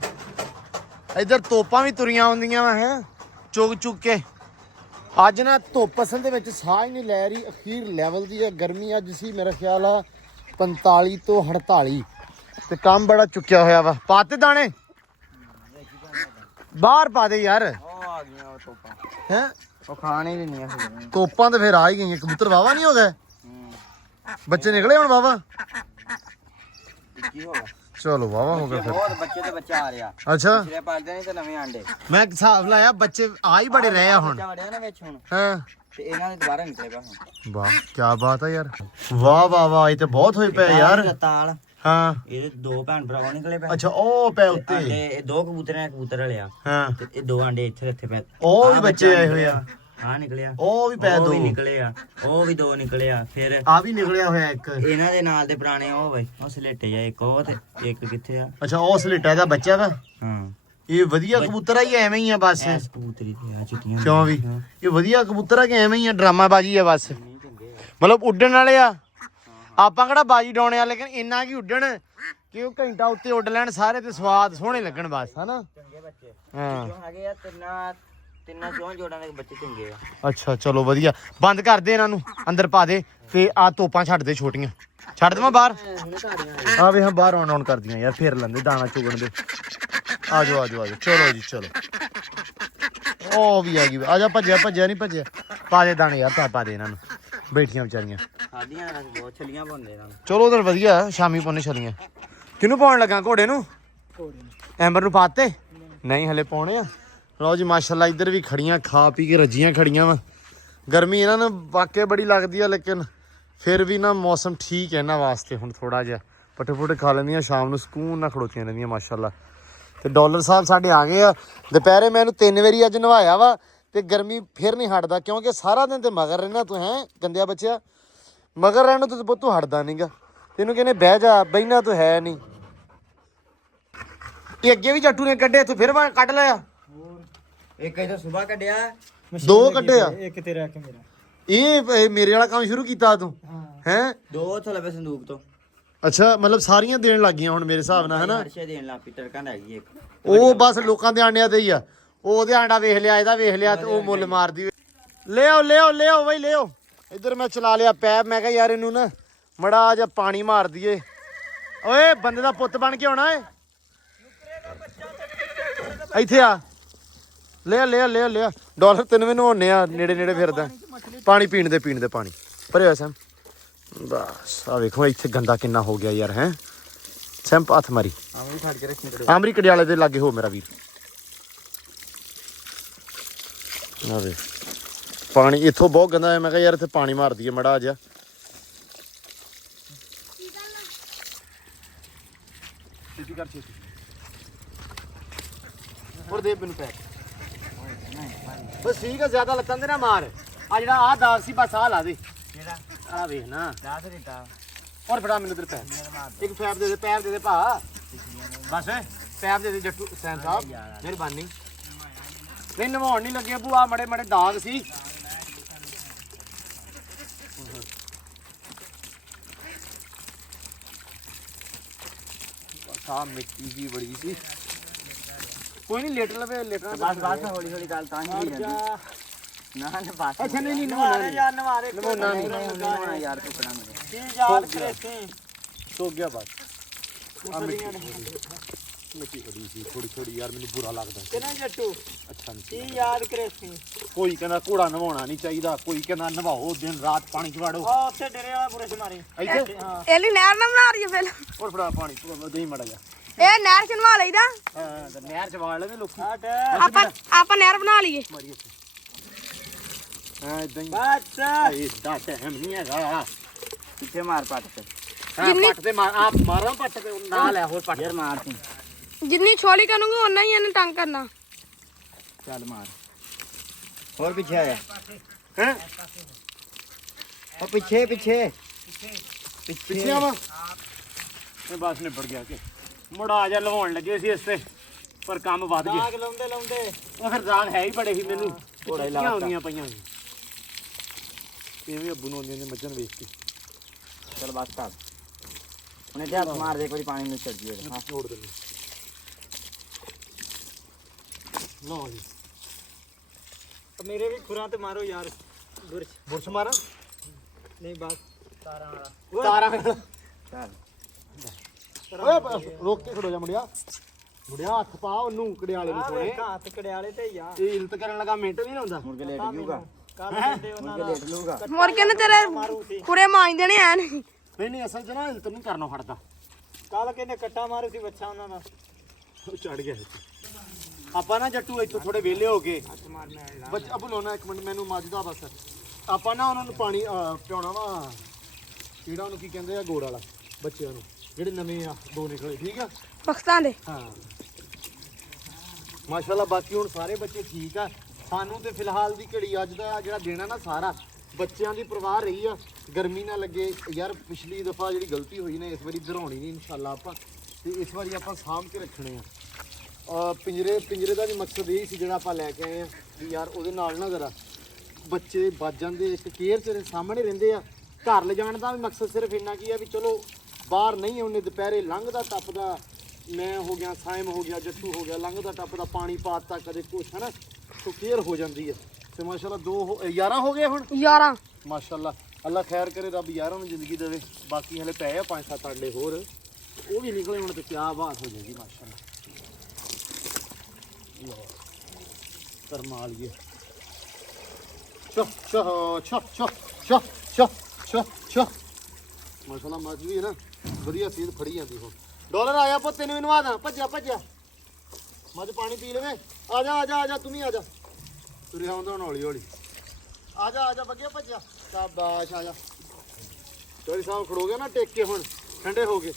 ਇੱਧਰ ਤੋਪਾਂ ਵੀ ਤੁਰੀਆਂ ਆਉਂਦੀਆਂ ਵਾ ਹੈ ਚੁੱਕ ਚੁੱਕ ਕੇ। ਅੱਜ ਨਾ ਧੁੱਪ ਅਸਲ ਦੇ ਵਿੱਚ ਸਾਹ ਹੀ ਨਹੀਂ ਲੈ ਰਹੀ, ਅਖੀਰ ਲੈਵਲ ਦੀ ਹੈ ਗਰਮੀ। ਅੱਜ ਸੀ ਮੇਰਾ ਖਿਆਲ ਆ 45 ਤੋਂ 48, ਤੇ ਕੰਮ ਬੜਾ ਚੁੱਕਿਆ ਹੋਇਆ ਵਾ। ਪਾਤੇ ਦਾਣੇ ਬਾਹਰ ਪਾ ਦੇ ਯਾਰ। ਉਹ ਆ ਗਈਆਂ ਉਹ ਤੋਪਾਂ, ਹੈ ਉਹ ਖਾਣੇ ਵੀ ਨਹੀਂ ਆ। ਤੋਪਾਂ ਤੇ ਫਿਰ ਆ ਹੀ ਗਈਆਂ। ਕਬੂਤਰ ਵਾਵਾ ਨਹੀਂ ਹੋ ਗਏ, ਬੱਚੇ ਨਿਕਲੇ ਹੁਣ ਵਾਵਾ। ਕੀ ਹੋਗਾ ਚਲੋ ਵਾਵਾ ਹੋ ਗਿਆ ਫਿਰ। ਬਹੁਤ ਬੱਚੇ ਤੇ ਬੱਚਾ ਆ ਰਿਹਾ। ਅੱਛਾ ਪਿਛਲੇ ਪਾਲਦੇ ਨਹੀਂ ਤੇ ਨਵੇਂ ਆਂਡੇ ਮੈਂ ਹਿਸਾਬ ਲਾਇਆ ਬੱਚੇ ਆ ਹੀ ਬੜੇ ਰਹੇ ਆ ਹੁਣ। ਬੱਚਾ ਵੜਿਆ ਨਾ ਵਿੱਚ ਹੁਣ, ਹਾਂ ਤੇ ਇਹਨਾਂ ਦੇ ਦੁਬਾਰਾ ਨਿਕਲੇ ਪਾ ਹੁਣ। ਵਾਹ ਕੀ ਬਾਤ ਹੈ ਯਾਰ। ਵਾਹ ਵਾਹ ਵਾਹ, ਇਹ ਤੇ ਬਹੁਤ ਹੋਏ ਪਏ ਯਾਰ। ਤਾਲ ਹਾਂ ਇਹਦੇ ਦੋ ਭੈਣ ਭਰਾ ਨਿਕਲੇ ਪਏ। ਅੱਛਾ ਉਹ ਪਏ ਉੱਤੇ। ਆਂਡੇ ਇਹ ਦੋ ਕਬੂਤਰ ਨੇ, ਕਬੂਤਰ ਵਾਲਿਆ ਹਾਂ ਤੇ ਇਹ ਦੋ ਆਂਡੇ ਇੱਥੇ ਰੱਖੇ ਪਏ। ਉਹ ਵੀ ਬੱਚੇ ਆਏ ਹੋਏ ਆ। ਹਾਂ ਨਿਕਲਿਆ। ਉਹ ਵੀ ਪਏ ਉਹ ਦੋ। ਵੀ ਨਿਕਲੇ ਆ, ਉਹ ਵੀ ਦੋ ਨਿਕਲੇ ਆ। ਫਿਰ ਆ ਵੀ ਨਿਕਲਿਆ ਹੋਇਆ ਇੱਕ। ਇਹਨਾਂ ਦੇ ਨਾਲ ਦੇ ਪੁਰਾਣੇ ਉਹ ਬਈ ਉਹ ਸਲੇਟੇ ਆ, ਇੱਕ ਉਹ ਤੇ ਇੱਕ ਕਿੱਥੇ ਆ। ਅੱਛਾ ਉਹ ਸਲੇਟਾ ਦਾ ਬੱਚਾ ਵਾ। ਹਾਂ ਇਹ ਵਧੀਆ ਕਬੂਤਰ ਆ, ਹੀ ਐਵੇਂ ਹੀ ਆ ਬਸ। ਐਸ ਕਬੂਤਰੀ ਤੇ ਆ ਚਿੱਟੀਆਂ ਕਿਉਂ ਵੀ ਹਾਂ। ਇਹ ਵਧੀਆ ਕਬੂਤਰ ਆ ਕਿ ਐਵੇਂ ਹੀ ਆ, ਡਰਾਮਾਬਾਜੀ ਆ ਬਸ। ਨਹੀਂ ਚੰਗੇ ਆ। ਮਤਲਬ ਉੱਡਣ ਵਾਲੇ ਆ। ਆਪਾਂ ਕਿਹੜਾ ਬਾਜੀ ਡਾਉਣੇ ਆ, ਲੇਕਿਨ ਇੰਨਾ ਕੀ ਉੱਡਣ ਕਿ ਉਹ ਘੰਟਾ ਉੱਤੇ ਉੱਡ ਲੈਣ ਸਾਰੇ, ਤੇ ਸਵਾਦ ਸੋਹਣੇ ਲੱਗਣ ਬਸ ਹਨਾ। ਚੰਗੇ ਬੱਚੇ ਹਾਂ ਕਿਉਂ ਹੈਗੇ ਆ। ਤਿੰਨਾਂ ਚੋਂ ਜੋੜਾਂ ਦੇ ਬੱਚੇ ਚੰਗੇ ਆ। ਅੱਛਾ ਚਲੋ ਵਧੀਆ। ਬੰਦ ਕਰ ਦੇ ਇਹਨਾਂ ਨੂੰ, ਅੰਦਰ ਪਾ ਦੇ, ਤੇ ਆ ਤੋਪਾਂ ਛੱਡ ਦੇ ਛੋਟੀਆਂ। ਛੱਡ ਦੇਵਾਂ ਬਾਹਰ। ਆ ਵੇ ਹਾਂ ਬਾਹਰ ਆਉਣ ਕਰਦੀਆਂ ਯਾਰ, ਫੇਰ ਲੈਂਦੇ ਦਾਣਾ ਚੁਗਣ ਦੇ। ਆ ਜਾਓ ਆ ਜਾਓ ਆ ਜਾਓ। ਚਲੋ ਜੀ ਚਲੋ। ਉਹ ਵੀ ਆ ਗਈ। ਆ ਜਾ, ਭੱਜਿਆ ਭੱਜਿਆ ਨਹੀਂ ਭੱਜਿਆ। ਪਾ ਦੇ ਦਾਣੇ ਯਾਰ, ਪਾ ਦੇ ਇਹਨਾਂ ਨੂੰ। ਬੈਠੀਆਂ ਵਿਚਾਰੀਆਂ। ਖਾਦੀਆਂ ਨਾਲ ਬਹੁਤ ਛਲੀਆਂ ਪਾਉਂਦੇ ਇਹਨਾਂ ਨੂੰ। ਚਲੋ ਉਧਰ ਵਧੀਆ, ਸ਼ਾਮੀ ਪਾਉਣੇ ਛਲੀਆਂ। ਕਿਹਨੂੰ ਪਾਉਣ ਲੱਗਾ? ਘੋੜੇ ਨੂੰ। ਐਂਬਰ ਨੂੰ ਪਾਤੇ ਨਹੀਂ ਹਲੇ ਪਾਉਣੇ ਆ। ਲਓ ਜੀ ਮਾਸ਼ਾਅੱਲਾ ਇੱਧਰ ਵੀ ਖੜੀਆਂ, ਖਾ ਪੀ ਕੇ ਰੱਜੀਆਂ ਖੜੀਆਂ ਵਾ। ਗਰਮੀ ਇਹਨਾਂ ਨੂੰ ਵਾਕਿਆ ਬੜੀ ਲੱਗਦੀ ਆ, ਲੇਕਿਨ ਫਿਰ ਵੀ ਨਾ ਮੌਸਮ ਠੀਕ ਹੈ ਇਹਨਾਂ ਵਾਸਤੇ। ਹੁਣ ਥੋੜਾ ਜਿਹਾ ਪੱਠੇ ਪੁੱਠੇ ਖਾ ਲੈਂਦੀਆਂ, ਸ਼ਾਮ ਨੂੰ ਸਕੂਨ ਨਾਲ ਖੜੋਤੀਆਂ ਰਹਿੰਦੀਆਂ ਮਾਸ਼ਾਅੱਲਾ। ਤੇ ਡਾਲਰ ਸਾਹਿਬ ਸਾਡੇ ਆ ਗਏ ਆ। ਦੁਪਹਿਰੇ ਮੈਂ ਇਹਨੂੰ 3 ਵਾਰੀ ਅੱਜ ਨਵਾਇਆ ਵਾ, ਤੇ ਗਰਮੀ ਫਿਰ ਨਹੀਂ ਹਟਦਾ, ਕਿਉਂਕਿ ਸਾਰਾ ਦਿਨ ਤੇ ਮਗਰ ਰਹਿਣਾ ਤੂੰ ਹੈ ਗੰਦਿਆ ਬੱਚਿਆ। ਮਗਰ ਰਹਿਣ ਨੂੰ ਤੇ ਤੂੰ ਹਟਦਾ ਨਹੀਂਗਾ। ਤੈਨੂੰ ਕਹਿੰਦੇ ਬਹਿ ਜਾ, ਬਹਿਣਾ ਤੂੰ ਹੈ ਨਹੀਂ। ਇਹ ਅੱਗੇ ਵੀ ਜੱਟੂ ਨੇ ਕੱਢੇ, ਤੂੰ ਫਿਰ ਕੱਢ ਲਿਆ। ਇੱਕ ਇਹ ਤਾਂ ਸਵੇਰ ਕੱਢਿਆ, 2 ਕੱਢੇ ਆ। ਇੱਕ ਤੇਰਾ ਇੱਕ ਮੇਰਾ। ਇਹ ਮੇਰੇ ਵਾਲਾ ਕੰਮ ਸ਼ੁਰੂ ਕੀਤਾ ਤੂੰ ਹੈ। 2 ਉੱਥੇ ਲੱਭੇ ਸੰਦੂਕ ਤੋਂ। ਅੱਛਾ ਮਤਲਬ ਸਾਰੀਆਂ ਦੇਣ ਲੱਗ ਗਈਆਂ ਹੁਣ ਮੇਰੇ ਹਿਸਾਬ ਨਾਲ ਹਨਾ। ਹਰਸ਼ੇ ਦੇਣ ਲੱਗ ਪਈ, ਟਰਕਾਂ ਦਾ ਹੈਗੀ ਇੱਕ। ਉਹ ਬਸ ਲੋਕਾਂ ਦੇ ਆਂਡਿਆਂ ਤੇ ਹੀ ਆ। ਉਹ ਉਹਦੇ ਆਂਡਾ ਵੇਖ ਲਿਆ, ਇਹਦਾ ਵੇਖ ਲਿਆ, ਤੇ ਉਹ ਮੁੱਲ ਮਾਰਦੀ। ਲਿਆਓ ਲਿਆਓ ਲਿਆਓ ਬਈ ਲਿਆਓ। ਇੱਧਰ ਮੈਂ ਚਲਾ ਲਿਆ ਪੈਪ। ਮੈਂ ਕਿਹਾ ਯਾਰ ਇਹਨੂੰ ਨਾ ਮੜਾ ਜਿਹਾ ਪਾਣੀ ਮਾਰ ਦਈਏ। ਓਏ ਬੰਦੇ ਦਾ ਪੁੱਤ ਬਣ ਕੇ ਆਉਣਾ ਏ। ਇੱਥੇ ਆ, ਲਿਆ ਲਿਆ ਲਿਆ ਲਿਆ। ਡਾਲਰ ਤੈਨੂੰ ਮੈਨੂੰ ਹੋਣੇ ਆ, ਨੇੜੇ ਨੇੜੇ ਫਿਰਦਾ। ਪਾਣੀ ਪੀਣ ਦੇ ਪਾਣੀ ਭਰੇ ਹੋਇਆ ਸੈਮ। ਬਸ ਆ ਵੇਖੋ ਇੱਥੇ ਗੰਦਾ ਕਿੰਨਾ ਹੋ ਗਿਆ ਯਾਰ ਹੈ। ਸੈਮ ਹੱਥ ਮਾਰੀ। ਆਮਰੀ ਛੱਡ ਕੇ ਰੱਖੀ ਕੜੇ। ਆਮਰੀ ਕੜਿਆਲੇ ਦੇ ਲਾਗੇ ਹੋ ਮੇਰਾ ਵੀਰ। ਆ ਵੇ ਪਾਣੀ ਇੱਥੋਂ ਬਹੁਤ ਗੰਦਾ ਹੈ। ਮੈਂ ਕਿਹਾ ਯਾਰ ਇੱਥੇ ਪਾਣੀ ਮਾਰ ਦਈਏ ਮੜਾ ਜਿਹਾ। ਛੇਤੀ ਕਰ ਛੇਤੀ। ਹੋਰ ਦੇ ਮੈਨੂੰ ਪੈਕ। ਬਸ ਠੀਕ ਆ, ਜ਼ਿਆਦਾ ਲੱਤਾਂ ਦੇ ਨਾ ਮਾਰ। ਆ ਜਿਹੜਾ ਆ ਦਾਗ ਸੀ ਬਸ ਆ ਲਾ ਦੇ ਕਿਹੜਾ ਆ ਵੇਖ ਨਾ ਦੱਸ ਦਿੱਤਾ ਔਰ ਫੜਾ ਮੈਨੂੰ ਤੇਰੇ ਪੈਰ ਇੱਕ ਪੈਰ ਦੇ ਦੇ ਭਾ ਬਸ ਪੈਰ ਦੇ ਜੱਟੂ ਸੈਨ ਸਾਹਿਬ ਮਿਹਰਬਾਨੀ ਨਹੀਂ ਨਵਾਉਣ ਨਹੀਂ ਲੱਗੇ ਭੂਆ ਮੜੇ ਮੜੇ ਦਾਗ ਸੀ ਸਾਹ ਮਿੱਟੀ ਦੀ ਬੜੀ ਸੀ ਕੋਈ ਨਹੀਂ ਲੇਟ ਲਵੇ ਲੇਟਣਾ ਬਸ ਹੌਲੀ ਹੌਲੀ ਗੱਲ ਤਾਂ ਨਹੀਂ ਜਾਂਦੀ ਨਾ ਬਸ ਅੱਛਾ ਨਹੀਂ ਨਵਾਉਣਾ ਯਾਰ ਨਵਾਰੇ ਨਵਾਉਣਾ ਨਹੀਂ ਨਵਾਉਣਾ ਯਾਰ ਟੁਕੜਾ ਮੇਰੇ ਕੀ ਯਾਦ ਕਰੇ ਸੀ ਸੋ ਗਿਆ ਬਸ ਮਿੱਟੀ ਖੜੀ ਸੀ ਥੋੜੀ ਯਾਰ ਮੈਨੂੰ ਬੁਰਾ ਲੱਗਦਾ ਕਿਹਨਾਂ ਜੱਟੂ ਅੱਛਾ ਨਹੀਂ ਕੀ ਯਾਦ ਕਰੇ ਸੀ ਕੋਈ ਕਹਿੰਦਾ ਘੋੜਾ ਨਵਾਉਣਾ ਨਹੀਂ ਚਾਹੀਦਾ ਕੋਈ ਕਹਿੰਦਾ ਨਵਾਓ ਦਿਨ ਰਾਤ ਪਾਣੀ ਚ ਵਾੜੋ ਆ ਉੱਥੇ ਡਰੇ ਵਾਲਾ ਬੁਰਸ਼ ਮਾਰੇ ਇੱਥੇ ਇਹ ਲਈ ਨਹਿਰ ਨਾ ਬਣਾ ਰਹੀ ਹੈ ਫਿਰ ਹੋਰ ਫੜਾ ਪਾਣੀ ਦੇਈ ਮੜਾ ਜਾ ਇਹ ਨਹਿਰ ਚਨਵਾ ਲਈਦਾ ਹਾਂ ਤੇ ਨਹਿਰ ਚ ਵਾੜ ਲੈਂਦੇ ਲੋਕੀ ਹਟ ਆਪਾਂ ਨਹਿਰ ਬਣਾ ਲਈਏ ਮਾਰੀ ਇੱਥੇ ਹਾਂ ਇਦਾਂ ਹੀ ਬਸ ਇਦਾਂ ਟਾਈਮ ਨਹੀਂ ਹੈਗਾ ਪਿੱਛੇ ਮਾਰ ਪੱਟ ਤੇ ਹਾਂ ਪੱਟ ਤੇ ਮਾਰ ਆਪ ਮਾਰਾਂ ਪੱਟ ਤੇ ਨਾਲ ਹੈ ਹੋਰ ਪੱਟ ਯਾਰ ਮਾਰ ਤੂੰ ਜਿੰਨੀ ਛੋਲੀ ਕਰੂੰਗੀ ਓਨਾ ਹੀ ਇਹਨੇ ਤੰਗ ਕਰਨਾ ਚੱਲ ਮਾਰ ਹੋਰ ਪਿੱਛੇ ਆਇਆ ਹੈ ਉਹ ਪਿੱਛੇ ਪਿੱਛੇ ਆਵਾ ਇਹ ਬਸ ਨਿਬੜ ਗਿਆ ਕਿ ਮੁੜਾ ਜਾ ਲਵਾਉਣ ਲੱਗੇ ਸੀ ਇਸ ਤੇ ਪਰ ਕੰਮ ਵੱਧ ਗਿਆ ਦਾਗ ਲਾਉਂਦੇ ਉਹ ਫਿਰ ਦਾਗ ਹੈ ਹੀ ਬੜੇ ਸੀ ਮੈਨੂੰ ਘੋੜਾ ਹੀ ਕਿਉਂ ਲਾਤਾ। ਆਉਂਦੀਆਂ ਪਈਆਂ ਕਿਵੇਂ ਅੱਬੂ ਨੂੰ ਆਉਂਦੀਆਂ ਨੇ ਮੱਝਾਂ ਵੇਚ ਕੇ ਚੱਲ ਬਸ ਕਰ ਉਹਨੇ ਤੇ ਹੱਥ ਮਾਰ ਦੇ ਕੋਈ ਪਾਣੀ ਨੂੰ ਛੱਡ ਦਿਓ ਹਾਂ ਛੋੜ ਦੇ ਲਓ ਜੀ ਮੇਰੇ ਵੀ ਖੁਰਾਂ ਤੇ ਮਾਰੋ ਯਾਰ ਬੁਰਸ਼ ਮਾਰਾਂ ਨਹੀਂ ਬਸ ਤਾਰਾਂ ਤਾਰਾਂ ਚੱਲ ਓਏ ਰੋਕ ਕੇ ਖੜੋ ਜਾ ਮੁੰਡਿਆ ਹੱਥ ਪਾ ਉਹਨੂੰ ਕੜਿਆਲੇ ਨੂੰ ਸੋਣੇ ਹੱਥ ਕੜਿਆਲੇ ਤੇ ਯਾਰ ਇਹ ਇਲਤ ਕਰਨ ਲੱਗਾ ਮਿੰਟ ਨਹੀਂ ਲਾਉਂਦਾ ਮੁੜ ਕੇ ਲੇਟ ਜੂਗਾ ਕੱਲ ਦਿੰਦੇ ਉਹਨਾਂ ਦਾ ਲੇਟ ਲੂਗਾ ਮੁੜ ਕੇ ਨਾ ਤੇਰੇ ਕੁਰੇ ਮਾਂਜ ਦੇਣੇ ਐ ਨਹੀਂ ਨਹੀਂ ਅਸਲ 'ਚ ਨਾ ਇਲਤ ਨਹੀਂ ਕਰਨਾ ਫੜਦਾ ਕੱਲ ਕਿਨੇ ਕੱਟਾ ਮਾਰੇ ਸੀ ਬੱਚਾ ਉਹਨਾਂ ਦਾ ਉਹ ਚੜ ਗਿਆ ਆਪਾਂ ਨਾ ਜੱਟੂ ਇੱਥੋਂ ਥੋੜੇ ਵਿਹਲੇ ਹੋ ਕੇ ਹੱਥ ਮਾਰਨਾ ਹੈ ਬੱਚਾ ਬੁਲਾਉਣਾ ਇੱਕ ਮਿੰਟ ਮੈਨੂੰ ਮੱਝਦਾ ਬਸ ਆਪਾਂ ਨਾ ਉਹਨਾਂ ਨੂੰ ਪਾਣੀ ਪਿਆਉਣਾ ਵਾ ਜਿਹੜਾ ਉਹਨੂੰ ਕੀ ਕਹਿੰਦੇ ਆ ਗੋੜ ਵਾਲਾ ਬੱਚਿਆਂ ਨੂੰ ਜਿਹੜੇ ਨਵੇਂ ਆ ਦੋ ਨਿਕਲੇ ਠੀਕ ਆ ਪਖਤਾਂ ਦੇ ਹਾਂ ਮਾਸ਼ਾਅੱਲਾ ਬਾਕੀ ਹੁਣ ਸਾਰੇ ਬੱਚੇ ਠੀਕ ਆ ਸਾਨੂੰ ਤੇ ਫਿਲਹਾਲ ਦੀ ਘੜੀ ਅੱਜ ਦਾ ਜਿਹੜਾ ਦੇਣਾ ਨਾ ਸਾਰਾ ਬੱਚਿਆਂ ਦੀ ਪਰਵਾਹ ਰਹੀ ਆ ਗਰਮੀ ਨਾ ਲੱਗੇ ਯਾਰ ਪਿਛਲੀ ਦਫਾ ਜਿਹੜੀ ਗਲਤੀ ਹੋਈ ਨਾ ਇਸ ਵਾਰੀ ਦੁਹਰਾਉਣੀ ਨਹੀਂ ਇਨਸ਼ਾਅੱਲਾ ਆਪਾਂ ਤੇ ਇਸ ਵਾਰੀ ਆਪਾਂ ਸਾਂਭ ਕੇ ਰੱਖਣੇ ਆ ਪਿੰਜਰੇ ਦਾ ਵੀ ਮਕਸਦ ਇਹ ਸੀ ਜਿਹੜਾ ਆਪਾਂ ਲੈ ਕੇ ਆਏ ਆ ਵੀ ਯਾਰ ਉਹਦੇ ਨਾਲ ਨਾ ਜ਼ਰਾ ਬੱਚੇ ਵੱਜ ਜਾਂਦੇ ਇੱਕ ਕੇਅਰ ਚ ਸਾਹਮਣੇ ਰਹਿੰਦੇ ਆ ਘਰ ਲਿਜਾਣ ਦਾ ਵੀ ਮਕਸਦ ਸਿਰਫ ਇੰਨਾ ਕੀ ਆ ਵੀ ਚਲੋ ਬਾਹਰ ਨਹੀਂ ਉਹਨੇ ਦੁਪਹਿਰੇ ਲੰਘਦਾ ਟੱਪਦਾ ਮੈਂ ਹੋ ਗਿਆ ਸਾਇਮ ਹੋ ਗਿਆ ਜੱਟੂ ਹੋ ਗਿਆ ਲੰਘਦਾ ਟੱਪਦਾ ਪਾਣੀ ਪਾਤਾ ਕਦੇ ਕੁਛ ਹੈ ਨਾ ਸੋ ਕੇਅਰ ਹੋ ਜਾਂਦੀ ਹੈ ਤੇ ਮਾਸ਼ਾਅੱਲਾ 11 ਹੋ ਗਏ ਹੁਣ 11 ਮਾਸ਼ਾਅੱਲਾ ਅੱਲਾ ਖੈਰ ਕਰੇ ਰੱਬ ਯਾਰਾਂ ਨੂੰ ਜ਼ਿੰਦਗੀ ਦੇਵੇ ਬਾਕੀ ਹਲੇ ਪਏ ਆ 5-7 ਆਂਡੇ ਹੋਰ ਉਹ ਵੀ ਨਿਕਲੇ ਹੁਣ ਤੇ ਕਿਆ ਬਾਤ ਹੋ ਜਾਏਗੀ ਮਾਸ਼ਾਅੱਲਾ ਕਰਮਾ ਲਈਏ ਮਾਸ਼ਾਅੱਲਾ ਮੱਝ ਵੀ ਹੈ ਨਾ ਵਧੀਆ ਸੀਧ ਫੜੀ ਜਾਂਦੀ ਹੁਣ ਡਾਲਰ ਆਇਆ ਪੁੱਤ ਤੈਨੂੰ ਵੀ ਨਵਾ ਦਾਂ ਭੱਜਿਆ ਮੱਝ ਪਾਣੀ ਪੀ ਲਵੇ ਆ ਜਾ ਤੂੰ ਵੀ ਆ ਜਾ ਤੁਰਿਆ ਹੁੰਦਾ ਹੁਣ ਹੌਲੀ ਆ ਜਾ ਬੱਗੇ ਭੱਜਿਆ ਸ਼ਾਬਾਸ਼ ਆ ਜਾ ਚੋਰੀ ਸਾਹਿਬ ਖੜੋ ਗਿਆ ਨਾ ਟੇਕ ਕੇ ਹੁਣ ਠੰਡੇ ਹੋ ਗਏ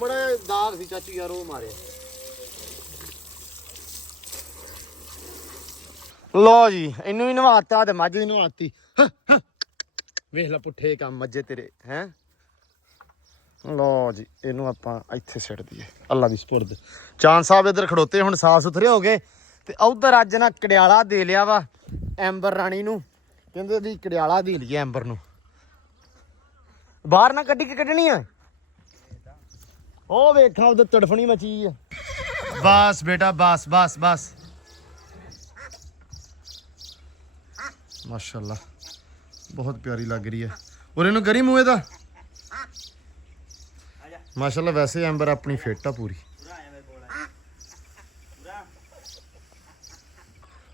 ਬੜੇ ਦਾਗ ਸੀ ਚਾਚੂ ਯਾਰ ਉਹ ਮਾਰਿਆ ਲੋ ਜੀ ਇਹਨੂੰ ਵੀ ਨਵਾਤਾ ਤੇ ਮੱਝ ਵੀ ਨਵਾਤੀ ਵੇਖ ਲੈ ਪੁੱਠੇ ਕੰਮ ਮੱਝੇ ਤੇਰੇ ਹੈ ਲੋ ਜੀ ਇਹਨੂੰ ਆਪਾਂ ਇੱਥੇ ਸਿੱਟ ਦਈਏ ਅੱਲਾ ਦੀ ਸਪੁਰਦ ਚਾਂਦ ਸਾਹਿਬ ਇੱਧਰ ਖੜੋਤੇ ਹੁਣ ਸਾਫ ਸੁਥਰੇ ਹੋ ਗਏ ਤੇ ਉਧਰ ਅੱਜ ਨਾ ਕੜਿਆਲਾ ਦੇ ਲਿਆ ਵਾ ਐਂਬਰ ਰਾਣੀ ਨੂੰ ਕਹਿੰਦੇ ਵੀ ਕੜਿਆਲਾ ਦੇ ਲਈਏ ਐਂਬਰ ਨੂੰ ਬਾਹਰ ਨਾ ਕੱਢੀ ਕੇ ਕੱਢਣੀ ਆ ਉਹ ਵੇਖਾਂ ਉਧਰ ਤੜਫਣੀ ਮਚੀ ਆ ਬਸ ਬੇਟਾ ਬਸ ਮਾਸ਼ਾਅੱਲਾ ਬਹੁਤ ਪਿਆਰੀ ਲੱਗ ਰਹੀ ਹੈ ਔਰ ਇਹਨੂੰ ਕਰੀ ਮੂਹੇ ਦਾ ਮਾਸ਼ਾਅੱਲਾ ਵੈਸੇ ਐਂਬਰ ਆਪਣੀ ਫਿੱਟ ਆ ਪੂਰੀ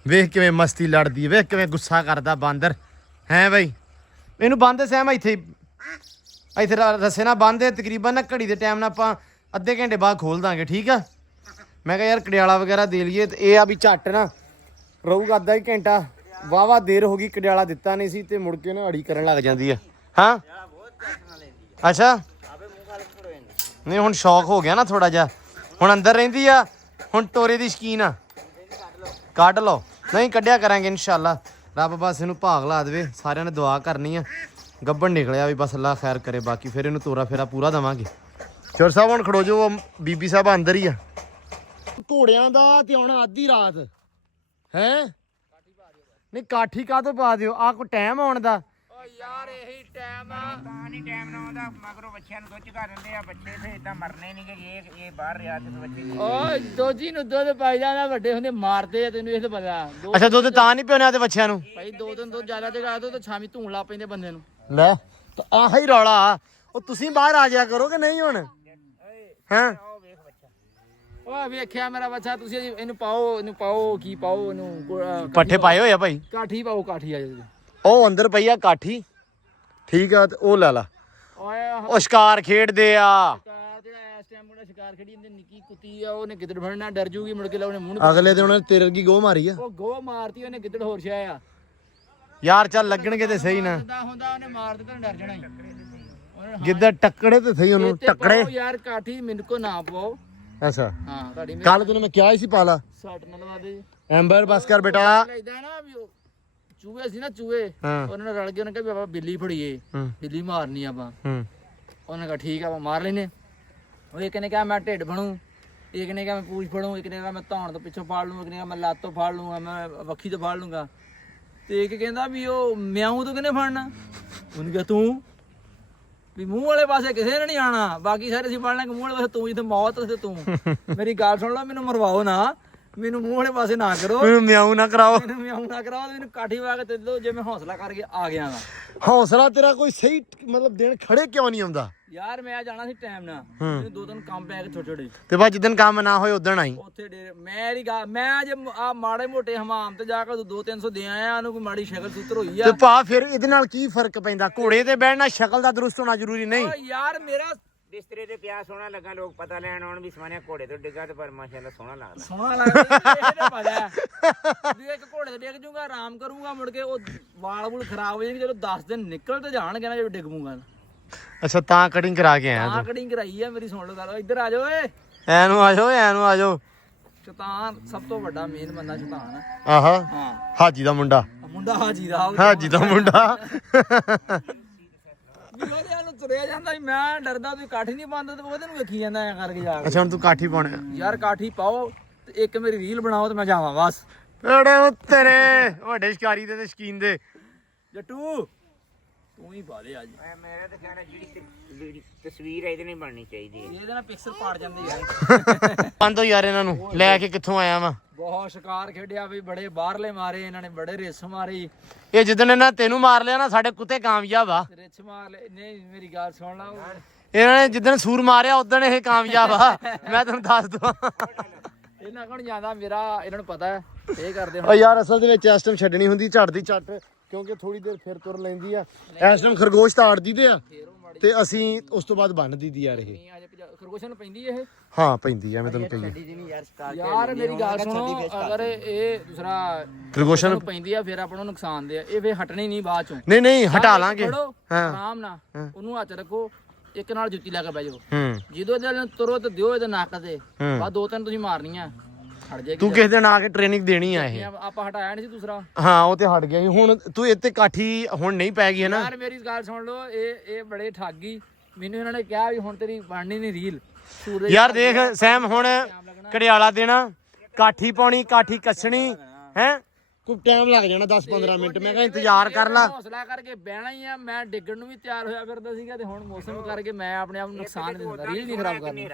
ਵੇਖ ਕਿਵੇਂ ਮਸਤੀ ਲੜਦੀ ਹੈ ਵੇਖ ਕਿਵੇਂ ਗੁੱਸਾ ਕਰਦਾ ਬਾਂਦਰ ਹੈ ਬਈ ਇਹਨੂੰ ਬੰਦ ਸਹਿਮ ਇੱਥੇ ਰਸੇ ਨਾਲ ਬੰਦ ਤਕਰੀਬਨ ਨਾ ਘੜੀ ਦੇ ਟਾਈਮ ਨਾਲ ਆਪਾਂ ਅੱਧੇ ਘੰਟੇ ਬਾਅਦ ਖੋਲ ਦਾਂਗੇ ਠੀਕ ਆ ਮੈਂ ਕਿਹਾ ਯਾਰ ਕੜਿਆਲਾ ਵਗੈਰਾ ਦੇ ਲਈਏ ਤੇ ਇਹ ਆ ਵੀ ਝੱਟ ਨਾ ਰਹੂਗਾ ਅੱਧਾ ਹੀ ਘੰਟਾ ਵਾਵਾ ਦੇਰ ਹੋ ਗਈ ਕੜਿਆਲਾ ਦਿੱਤਾ ਨਹੀਂ ਸੀ ਤੇ ਮੁੜ ਕੇ ਨਾ ਅੜੀ ਕਰਨ ਲੱਗ ਜਾਂਦੀ ਹੈ ਹਾਂ ਅੱਛਾ ਨਹੀਂ ਹੁਣ ਸ਼ੌਕ ਹੋ ਗਿਆ ਨਾ ਥੋੜਾ ਜਿਹਾ ਹੁਣ ਅੰਦਰ ਰਹਿੰਦੀ ਆ ਹੁਣ ਟੋਰੇ ਦੀ ਸ਼ਕੀਨ ਆ ਕੱਢ ਲਓ ਨਹੀਂ ਕੱਢਿਆ ਕਰਾਂਗੇ ਇਨਸ਼ਾਅੱਲਾ। ਰੱਬ ਬਸ ਇਹਨੂੰ ਭਾਗ ਲਾ ਦੇਵੇ। ਸਾਰਿਆਂ ਨੇ ਦੁਆ ਕਰਨੀ ਆ। ਗੱਬਣ ਨਿਕਲਿਆ ਵੀ ਬਸ ਅੱਲਾ ਖੈਰ ਕਰੇ। ਬਾਕੀ ਫਿਰ ਇਹਨੂੰ ਤੋਰਾ ਫੇਰਾ ਪੂਰਾ ਦਵਾਂਗੇ। ਚੋਰ ਸਾਹਿਬ ਹੁਣ ਖੜੋ ਜੋ ਬੀਬੀ ਸਾਹਿਬ ਅੰਦਰ ਹੀ ਆ। ਘੋੜਿਆਂ ਦਾ ਤੇ ਹੁਣ ਅੱਧੀ ਰਾਤ ਹੈ ਨਹੀਂ ਕਾਠੀ ਕਾਹਤੋਂ ਪਾ ਦਿਓ? ਆ ਕੋਈ ਟਾਈਮ ਆਉਣ ਦਾ? ਓ ਯਾਰ ਇਹੀ ਟਾਈਮ ਆ ਤਾਂ ਨਹੀਂ ਟਾਈਮ ਨਾ ਆਉਂਦਾ ਮਗਰੋਂ ਬੱਚਿਆਂ ਨੂੰ ਦੁੱਧ ਚੁਕਾ ਦਿੰਦੇ ਆ। ਬੱਚੇ ਤੇ ਇਦਾਂ ਮਰਨੇ ਨਹੀਂ ਕਿ ਇਹ ਬਾਹਰ ਰਿਹਾ ਤੇ ਬੱਚੇ ਓ ਦੋਜੀ ਨੂੰ ਦੁੱਧ ਪਾਈ ਜਾਂਦਾ, ਵੱਡੇ ਹੁੰਦੇ ਮਾਰਦੇ ਆ, ਤੈਨੂੰ ਇਹ ਤਾਂ ਪਤਾ। ਅੱਛਾ ਦੁੱਧ ਤਾਂ ਨਹੀਂ ਪਿਉਣਿਆ ਤੇ ਬੱਚਿਆਂ ਨੂੰ? ਭਾਈ 2 ਦਿਨ ਤੋਂ ਜ਼ਿਆਦਾ ਜਗਾ ਦੋ ਤਾਂ ਛਾਵੀਂ ਧੂਣ ਲਾ ਪੈਂਦੇ ਬੰਦੇ ਨੂੰ। ਲੈ ਤਾਂ ਆਹ ਹੀ ਰੌਲਾ। ਉਹ ਤੁਸੀਂ ਬਾਹਰ ਆ ਜਾਇਆ ਕਰੋ ਕਿ ਨਹੀਂ ਹੁਣ? ਹੈਂ ਓ ਵੇਖਿਆ ਮੇਰਾ ਬੱਚਾ, ਤੁਸੀਂ ਇਹਨੂੰ ਪਾਓ ਕੀ ਪਾਓ ਇਹਨੂੰ ਪੱਠੇ ਪਾਏ ਹੋਏ ਆ ਭਾਈ। ਕਾਠੀ ਪਾਓ, ਕਾਠੀ ਆ ਜੀ। ਉਹ ਅੰਦਰ ਪਈ ਆ ਕਾਠੀ। ਠੀਕ ਆ ਤੇ ਉਹ ਲੈ ਲਾ। ਓਏ ਉਹ ਸ਼ਿਕਾਰ ਖੇਡਦੇ ਆ। ਜਿਹੜਾ ਇਸ ਟਾਈਮ ਉਹਦਾ ਸ਼ਿਕਾਰ ਖੜੀ ਜਾਂਦੀ ਨਿੱਕੀ ਕੁੱਤੀ ਆ, ਉਹਨੇ ਗਿੱਦੜ ਫੜਨਾ ਡਰ ਜੂਗੀ ਮੁੜ ਕੇ ਉਹਨੇ ਮੂੰਹ ਅਗਲੇ ਤੇ ਉਹਨਾਂ ਨੇ ਤੇਰੇ ਵਰਗੀ ਗੋਹ ਮਾਰੀ ਆ। ਉਹ ਗੋ ਮਾਰਤੀ ਉਹਨੇ, ਗਿੱਦੜ ਹੋਰ ਛਿਆ ਆ। ਯਾਰ ਚੱਲ ਲੱਗਣਗੇ ਤੇ ਸਹੀ ਨਾ। ਹੁੰਦਾ ਉਹਨੇ ਮਾਰ ਦਿੱਤਾ, ਡਰ ਜਾਣਾ ਹੀ। ਜਿੱਦਾਂ ਟੱਕੜੇ ਤੇ ਸਹੀ ਉਹਨੂੰ ਟੱਕੜੇ। ਯਾਰ ਕਾਠੀ ਮੈਨੂੰ ਕੋ ਨਾ ਪਾਓ। ਅੱਛਾ ਹਾਂ ਤੁਹਾਡੀ ਕੱਲ ਤੈਨੂੰ ਮੈਂ ਕਿਹਾ ਹੀ ਸੀ ਪਾਲਾ। ਸੱਟ ਨਾ ਲਵਾ ਦੇ। ਐਂਬਰ ਬਸ ਕਰ ਬੇਟਾ। ਇਦਾਂ ਨਾ ਵੀ ਉਹ ਚੂਹੇ ਸੀ ਨਾ, ਚੂਹੇ ਹਾਂ। ਉਹਨਾਂ ਨਾਲ ਰਲ ਕੇ ਉਹਨੇ ਕਿਹਾ ਵੀ ਆਪਾਂ ਬਿੱਲੀ ਫੜੀਏ, ਹੂੰ ਬਿੱਲੀ ਮਾਰਨੀ ਆਪਾਂ। ਹੂੰ ਉਹਨੇ ਕਿਹਾ ਠੀਕ ਆ ਆਪਾਂ ਮਾਰ ਲੈਨੇ। ਉਹ ਇੱਕ ਨੇ ਕਿਹਾ ਮੈਂ ਢਿੱਡ ਫੜੂ, ਇੱਕ ਨੇ ਕਿਹਾ ਮੈਂ ਪੂਛ ਫੜੂ, ਇੱਕ ਨੇ ਕਿਹਾ ਮੈਂ ਧੌਣ ਤੋਂ ਪਿੱਛੋਂ ਫਾੜ ਲੂੰ, ਇੱਕ ਨੇ ਕਿਹਾ ਮੈਂ ਲੱਤ ਤੋਂ ਫਾੜ ਲੂੰਗਾ, ਮੈਂ ਵੱਖੀ ਤੋਂ ਫਾੜ ਲੂੰਗਾ। ਤੇ ਇੱਕ ਕਹਿੰਦਾ ਵੀ ਉਹ ਮਿਆਉਂ ਤੋਂ ਕਿਹਨੇ ਫੜਨਾ? ਉਹਨੇ ਕਿਹਾ ਤੂੰ। ਵੀ ਮੂੰਹ ਵਾਲੇ ਪਾਸੇ ਕਿਸੇ ਨੇ ਨਹੀਂ ਆਣਾ, ਬਾਕੀ ਸਾਰੇ ਅਸੀਂ ਫੜ ਲਾਂਗੇ, ਮੂੰਹ ਵਾਲੇ ਪਾਸੇ ਤੂੰ। ਜਿੱਥੇ ਮੌਤ ਤੇ ਤੂੰ। ਮੇਰੀ ਗੱਲ ਸੁਣ ਲਓ, ਮੈਨੂੰ ਮਰਵਾਓ ਨਾ, ਮੈਨੂੰ ਮੂੰਹ ਵਾਲੇ ਪਾਸੇ ਨਾ ਕਰੋ, ਮੈਨੂੰ ਮਿਆਉ ਨਾ ਕਰਾਓ। ਮੈਨੂੰ ਮਿਆਉਂ ਨਾ ਕਰਾਓ, ਮੈਨੂੰ ਕਾਠੀ ਵਾ ਕੇ ਦੇ ਦਿਓ ਜੇ ਮੈਂ ਹੌਸਲਾ ਕਰਕੇ ਆ ਗਿਆ ਵਾ। ਹੌਸਲਾ ਤੇਰਾ ਕੋਈ ਸਹੀ ਮਤਲਬ ਦਿਨ ਖੜੇ ਕਿਉਂ ਨਹੀਂ ਆਉਂਦਾ? ਯਾਰ ਮੈਂ ਜਾਣਾ ਸੀ ਟਾਈਮ ਨਾਲ, ਮੈਨੂੰ 2 ਦਿਨ ਕੰਮ ਪੈ ਗਏ ਛੋਟੇ ਛੋਟੇ। ਤੇ ਬਸ ਜਿੱਦਣ ਕੰਮ ਨਾ ਹੋਏ ਉਦਣ ਆਈ। ਉੱਥੇ ਮੇਰੀ ਗੱਲ, ਮੈਂ ਜੇ ਆ ਮਾੜੇ ਮੋਟੇ ਹਮਾਮ ਤੇ ਜਾ ਕੇ 200-300 ਦੇ ਆਇਆ, ਉਹਨੂੰ ਕੋਈ ਮਾੜੀ ਸ਼ਕਲ ਸੂਤਰ ਹੋਈ ਆ। ਤੇ ਭਾ ਫਿਰ ਇਹਦੇ ਨਾਲ ਕੀ ਫਰਕ ਪੈਂਦਾ? ਘੋੜੇ ਤੇ ਬਹਿਣਾ ਸ਼ਕਲ ਦਾ ਦਰੁਸਤ ਹੋਣਾ ਜ਼ਰੂਰੀ ਨਹੀਂ। ਓ ਯਾਰ ਮੇਰਾ ਬਿਸਤਰੇ ਤੇ ਪਿਆ ਸੋਹਣਾ ਲੱਗਾ, ਲੋਕ ਪਤਾ ਲੈਣ ਆਉਣ ਵੀ ਸਮਾਨਿਆ ਘੋੜੇ ਤੋਂ ਡਿੱਗਾ ਤੇ ਪਰ ਮਾਸ਼ਾਅੱਲਾ ਸੋਹਣਾ ਲੱਗਦਾ। ਸੋਹਣਾ ਲੱਗਦਾ ਇਹ ਤਾਂ ਪਤਾ ਵੀ ਇੱਕ ਘੋੜੇ ਤੇ ਡਿੱਗ ਜੂਗਾ, ਆਰਾਮ ਕਰੂੰਗਾ, ਮੁੜ ਕੇ ਉਹ ਵਾਲ ਵੂਲ ਖਰਾਬ ਹੋ ਜਾਣਗੇ। ਜਦੋਂ 10 ਦਿਨ ਨਿਕਲ ਤੇ ਜਾਣਗੇ ਨਾ, ਜਦੋਂ ਡਿੱਗ ਪੂੰਗਾ। ਅੱਛਾ ਤਾਂ ਕਟਿੰਗ ਕਰਾ ਕੇ ਆਇਆ ਤਾਂ ਕਟਿੰਗ ਕਰਾਈ ਆ ਮੇਰੀ। ਸੁਣ ਲਓ ਗੱਲ, ਇੱਧਰ ਆ ਜਾਓ ਓਏ। ਐਨੂੰ ਆ ਜਾਓ ਐਨੂੰ ਆ ਜਾਓ। ਸ਼ੈਤਾਨ ਸਭ ਤੋਂ ਵੱਡਾ ਮੇਨ ਬੰਦਾ ਸ਼ੈਤਾਨ ਆ। ਆਹਾ ਹਾਂ ਹਾਜੀ ਦਾ ਮੁੰਡਾ। ਮੁੰਡਾ ਹਾਜੀ ਦਾ। ਹਾਜੀ ਦਾ ਮੁੰਡਾ। ਵੀ ਉਹਦੇ ਵੱਲ ਤੁਰਿਆ ਜਾਂਦਾ ਸੀ, ਮੈਂ ਡਰਦਾ ਵੀ ਕਾਠੀ ਨਹੀਂ ਪਾਉਂਦਾ ਤੇ ਉਹਦੇ ਨੂੰ ਵੇਖੀ ਜਾਂਦਾ ਐ ਕਰਕੇ ਜਾ ਕੇ। ਅੱਛਾ ਹੁਣ ਤੂੰ ਕਾਠੀ ਪਾਉਣਾ? ਯਾਰ ਕਾਠੀ ਪਾਓ ਤੇ ਇੱਕ ਮੇਰੀ ਰੀਲ ਬਣਾਓ ਤੇ ਮੈਂ ਜਾਵਾਂ ਬਸ। ਓੜੇ ਤੇਰੇ ਵੱਡੇ ਸ਼ਿਕਾਰੀ ਦੇ ਤੇ ਸ਼ਕੀਨ ਦੇ। ਜੱਟੂ ਤੂੰ ਹੀ ਪਾ ਦੇ ਅੱਜ। ਮੇਰਾ ਤਾਂ ਖਿਆਲ ਹੈ ਜਿਹੜੀ ਤਸਵੀਰ ਹੈ ਇਹਦੇ ਨਹੀਂ ਬਣਨੀ ਚਾਹੀਦੀ। ਇਹਦੇ ਨਾਲ ਪਿਕਸਲ ਪਾੜ ਜਾਂਦੇ ਯਾਰ। ਬੰਦੋ ਯਾਰ ਇਹਨਾਂ ਨੂੰ ਲੈ ਕੇ ਕਿੱਥੋਂ ਆਇਆ ਵਾ? ਬਹੁਤ ਸ਼ਿਕਾਰ ਖੇਡਿਆ ਵੀ, ਬੜੇ ਬਾਹਰਲੇ ਮਾਰੇ ਇਹਨਾਂ ਨੇ, ਬੜੇ ਰਿੱਛ ਮਾਰੀ। ਇਹ ਜਿੱਦਣ ਇਹਨਾਂ ਤੈਨੂੰ ਮਾਰ ਲਿਆ ਨਾ, ਸਾਡੇ ਕੁੱਤੇ ਕਾਮਯਾਬ ਆ। ਰਿੱਛ ਮਾਰ ਲੈ। ਨਹੀਂ ਮੇਰੀ ਗੱਲ ਸੁਣ ਲਾ, ਇਹਨਾਂ ਨੇ ਜਿੱਦਣ ਸੂਰ ਮਾਰਿਆ ਉਦਣ ਇਹ ਕਾਮਯਾਬ ਆ। ਮੈਂ ਤੈਨੂੰ ਦੱਸ ਦਵਾਂ। ਇਹਨਾਂ ਕੋਲ ਜਾਂਦਾ ਮੇਰਾ, ਇਹਨਾਂ ਨੂੰ ਪਤਾ ਹੈ ਇਹ ਕਰਦੇ ਓ ਯਾਰ ਅਸਲ ਦੇ ਵਿੱਚ ਇਸ ਟਾਈਮ ਛੱਡਣੀ ਹੁੰਦੀ ਝੜਦੀ ਝੱਟ, ਕਿਉਂਕਿ ਥੋੜੀ ਦੇਰ ਫਿਰ ਤੁਰ ਲੈਂਦੀ ਆ। ਇਸ ਟਾਈਮ ਖਰਗੋਸ਼ ਤਾਂ ਆੜ ਦੀਦੇ ਆ ਤੇ ਅਸੀਂ ਉਸ ਤੋਂ ਬਾਅਦ ਬੰਨ ਦੀਦੀ ਯਾਰ ਇਹ। ਖਰਗੋਸ਼ਾਂ ਨੂੰ ਪੈਂਦੀ ਇਹ। ਹਾਂ ਪੈਂਦੀ ਆ, ਮੈਂ ਤੈਨੂੰ ਕਹੀ ਯਾਰ ਮੇਰੀ ਗੱਲ ਸੁਣੋ, ਅਗਰ ਇਹ ਦੂਸਰਾ ਖਰਗੋਸ਼ਾਂ ਨੂੰ ਪੈਂਦੀ ਆ ਫਿਰ ਆਪਾਂ ਨੂੰ ਨੁਕਸਾਨ ਦੇ ਆ, ਇਹ ਫੇਰ ਹਟਣੀ ਨਹੀਂ ਬਾਅਦ ਚੋਂ। ਨਹੀਂ ਨਹੀਂ ਹਟਾ ਲਾਂਗੇ। ਫੜੋ, ਹਾਂ ਆਰਾਮ ਨਾਲ ਉਹਨੂੰ ਹੱਥ ਰੱਖੋ, ਇੱਕ ਨਾਲ ਜੁੱਤੀ ਲਾ ਕੇ ਬਹਿ ਜਾਓ। ਹੂੰ ਜਦੋਂ ਇਹਦੇ ਨਾਲ ਤੁਰੋ ਤੇ ਦਿਓ ਇਹਦੇ ਨੱਕ ਤੇ, ਹੂੰ। ਬਾਅਦ 2-3 ਤੁਸੀਂ ਮਾਰਨੀਆਂ, ਹਟ ਜਾਏਗੀ। ਤੂੰ ਕਿਸੇ ਦਿਨ ਆ ਕੇ ਟ੍ਰੇਨਿੰਗ ਦੇਣੀ ਆ ਇਹ। ਆਪਾਂ ਹਟਾਇਆ ਨਹੀਂ ਸੀ ਦੂਸਰਾ। ਹਾਂ ਉਹ ਤੇ ਹਟ ਗਿਆ ਸੀ। ਹੁਣ ਤੂੰ ਇੱਥੇ ਕਾਠੀ ਹੁਣ ਨਹੀਂ ਪੈ ਗਈ ਹੈ ਨਾ? ਯਾਰ ਮੇਰੀ ਗੱਲ ਸੁਣ ਲਓ, ਇਹ ਬੜੇ ਠੱਗੀ। ਮੈਨੂੰ ਇਹਨਾਂ ਨੇ ਕਿਹਾ ਵੀ ਹੁਣ ਤੇਰੀ ਬਣਨੀ ਨਹੀਂ ਰੀਲ। ਸੂਰਜ ਯਾਰ ਦੇਖ ਸੈਮ, ਹੁਣ ਕੜਿਆਲਾ ਦੇਣਾ, ਕਾਠੀ ਪਾਉਣੀ, ਕਾਠੀ ਕੱਛਣੀ ਹੈ, ਕੋਈ ਟਾਈਮ ਲੱਗ ਜਾਣਾ 10-15 ਮਿੰਟ। ਮੈਂ ਕਿਹਾ ਇੰਤਜ਼ਾਰ ਕਰ ਲਾ। ਹੌਸਲਾ ਕਰਕੇ ਬਹਿਣਾ ਹੀ ਆ। ਮੈਂ ਡਿੱਗਣ ਨੂੰ ਵੀ ਤਿਆਰ ਹੋਇਆ ਫਿਰਦਾ ਸੀਗਾ ਤੇ ਹੁਣ ਮੌਸਮ ਕਰਕੇ ਮੈਂ ਆਪਣੇ ਆਪ ਨੂੰ ਨੁਕਸਾਨ ਨਹੀਂ ਦਿੰਦਾ, ਰੀਲ ਨਹੀਂ ਖਰਾਬ ਕਰਨੀ।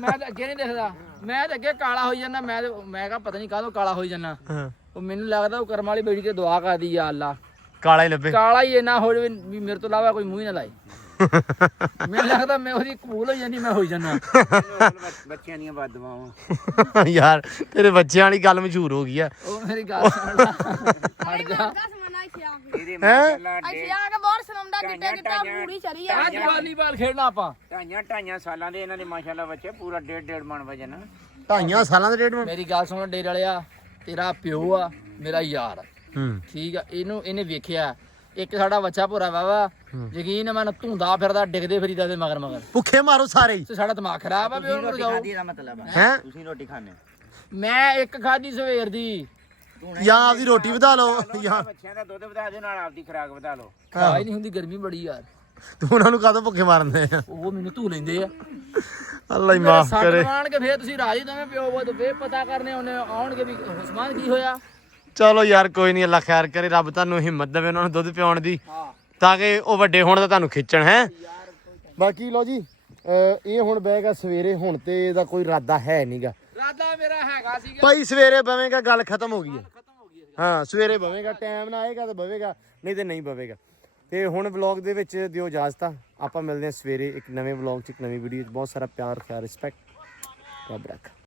ਮੈਂ ਤਾਂ ਅੱਗੇ ਨਹੀਂ ਦਿਖਦਾ, ਮੈਂ ਤਾਂ ਅੱਗੇ ਕਾਲਾ ਹੋਈ ਜਾਂਦਾ। ਮੈਂ ਕਿਹਾ ਪਤਾ ਨਹੀਂ ਕਾਹਦੋਂ ਕਾਲਾ ਹੋਈ ਜਾਂਦਾ। ਉਹ ਮੈਨੂੰ ਲੱਗਦਾ ਉਹ ਕਰਮ ਵਾਲੀ ਬੈਠ ਕੇ ਦੁਆ ਕਰਦੀ ਆ, ਅੱਲਾ ਕਾਲਾ ਹੀ ਲੱਭੇ। ਕਾਲਾ ਹੀ ਇੰਨਾ ਹੋ ਜਾਵੇ ਵੀ ਮੇਰੇ ਤੋਂ ਇਲਾਵਾ ਕੋਈ ਮੂੰਹ ਹੀ ਨਾ ਲਾਏ। ਮੈਨੂੰ ਲੱਗਦਾ ਮੈਂ ਉਹਦੀ ਕਬੂਲ ਹੋ ਜਾਂਦੀ, ਮੈਂ ਹੋਈ ਜਾਂਦਾ। ਬੱਚਿਆਂ ਦੀਆਂ ਬਦਦੁਆਵਾਂ। ਯਾਰ ਤੇਰੇ ਬੱਚਿਆਂ ਵਾਲੀ ਗੱਲ ਮਸ਼ਹੂਰ ਹੋ ਗਈ ਆ। ਉਹ ਮੇਰੀ ਗੱਲ ਸੁਣ ਲੈ, ਹਟ ਜਾ। ਇਹਦੇ ਮਾਸ਼ਾਅੱਲਾ ਅਸੀਂ ਆ ਕੇ ਬਹੁਤ ਸੁਣਾਉਂਦਾ ਕਿੱਟਾ ਪੂਰੀ ਚਰੀ ਆ। ਅੱਜ ਵਾਲੀਬਾਲ ਖੇਡਣਾ ਆਪਾਂ। ਢਾਈਆਂ ਸਾਲਾਂ ਦੇ ਇਹਨਾਂ ਦੇ ਮਾਸ਼ਾਅੱਲਾ ਬੱਚੇ, ਪੂਰਾ 1.5 ਮਣ ਵਜਨ। 2.5 ਸਾਲਾਂ ਦੇ ਡੇਢ ਮਿੰਟ। ਮੇਰੀ ਗੱਲ ਸੁਣ ਡੇਰ ਵਾਲਿਆ, ਤੇਰਾ ਪਿਓ ਆ ਮੇਰਾ ਯਾਰ, ਹੂੰ ਠੀਕ ਆ। ਇਹਨੇ ਵੇਖਿਆ ਇੱਕ ਸਾਡਾ ਬੱਚਾ ਭੋਰਾ ਵਾਵਾ, ਯਕੀਨ ਮੈਨੂੰ ਧੁੰਦਾ ਫਿਰਦਾ ਡਿੱਗਦੇ ਫਿਰੀਦਾ ਦੇ ਮਗਰ ਮਗਰ। ਭੁੱਖੇ ਮਾਰੋ ਸਾਰੇ ਹੀ। ਤੇ ਸਾਡਾ ਦਿਮਾਗ ਖਰਾਬ ਆ ਵੀ ਉਹਨੂੰ ਜਾਓ। ਇਹਦਾ ਮਤਲਬ ਹੈ ਤੁਸੀਂ ਰੋਟੀ ਖਾਣੇ। ਮੈਂ ਇੱਕ ਖਾਧੀ ਸਵੇਰ ਦੀ ਜਾਂ ਆਪਦੀ ਰੋਟੀ ਵਧਾ ਲਓ ਜਾਂ ਬੱਚਿਆਂ ਦਾ ਦੁੱਧ ਵਧਾ ਦਿਓ ਨਾਲ ਆਪਦੀ ਖੁਰਾਕ ਵਧਾ ਲਓ ਖਾ ਹੀ ਨਹੀਂ ਹੁੰਦੀ, ਗਰਮੀ ਬੜੀ ਯਾਰ। ਤੂੰ ਉਹਨਾਂ ਨੂੰ ਕਾਹਤੋਂ ਭੁੱਖੇ ਮਾਰਦੇ ਆ ਉਹ ਮੈਨੂੰ ਧੂ ਲੈਂਦੇ ਆ। ਅੱਲਾ ਹੀ ਮਾਫ ਕਰੇ। ਆਣ ਕੇ ਫੇਰ ਤੁਸੀਂ ਰਾਜੀ ਦੋਵੇਂ ਪਿਓ ਪੁੱਤ ਫੇਰ ਪਤਾ ਕਰਨੇ ਉਹਨੇ ਆਉਣਗੇ ਵੀ ਉਸਮਾਨ ਕੀ ਹੋਇਆ। ਚਲੋ ਯਾਰ ਕੋਈ ਨਹੀਂ, ਅੱਲਾ ਖੈਰ ਕਰੇ, ਰੱਬ ਤੁਹਾਨੂੰ ਹਿੰਮਤ ਦੇਵੇ ਉਹਨਾਂ ਨੂੰ ਦੁੱਧ ਪਿਆਉਣ ਦੀ, ਹਾਂ ਤਾਂ ਕਿ ਉਹ ਵੱਡੇ ਹੋਣ ਤਾਂ ਤੁਹਾਨੂੰ ਖਿੱਚਣ ਹੈ। ਬਾਕੀ ਲੋ ਜੀ ਇਹ ਹੁਣ ਬਹਿਗਾ ਸਵੇਰੇ, ਹੁਣ ਤੇ ਇਹਦਾ ਕੋਈ ਇਰਾਦਾ ਹੈ ਨਹੀਂਗਾ। ਰਾਦਾ ਮੇਰਾ ਹੈਗਾ ਸੀਗਾ ਭਾਈ ਸਵੇਰੇ ਬਵੇਗਾ, ਗੱਲ ਖਤਮ ਹੋ ਗਈ ਹੈ। ਹਾਂ ਸਵੇਰੇ ਬਵੇਗਾ, ਟਾਈਮ ਨਾ ਆਏਗਾ ਤਾਂ ਬਵੇਗਾ, ਨਹੀਂ ਤੇ ਨਹੀਂ ਬਵੇਗਾ। ਤੇ ਹੁਣ ਵਲੌਗ ਦੇ ਵਿੱਚ ਦਿਓ ਇਜਾਜ਼ਤ, ਆਪਾਂ ਮਿਲਦੇ ਹਾਂ ਸਵੇਰੇ ਇੱਕ ਨਵੇਂ ਵਲੌਗ 'ਚ, ਇੱਕ ਨਵੀਂ ਵੀਡੀਓ 'ਚ। ਬਹੁਤ ਸਾਰਾ ਪਿਆਰ, ਖਿਆਲ, ਰਿਸਪੈਕਟ, ਰੱਬ ਰੱਖ।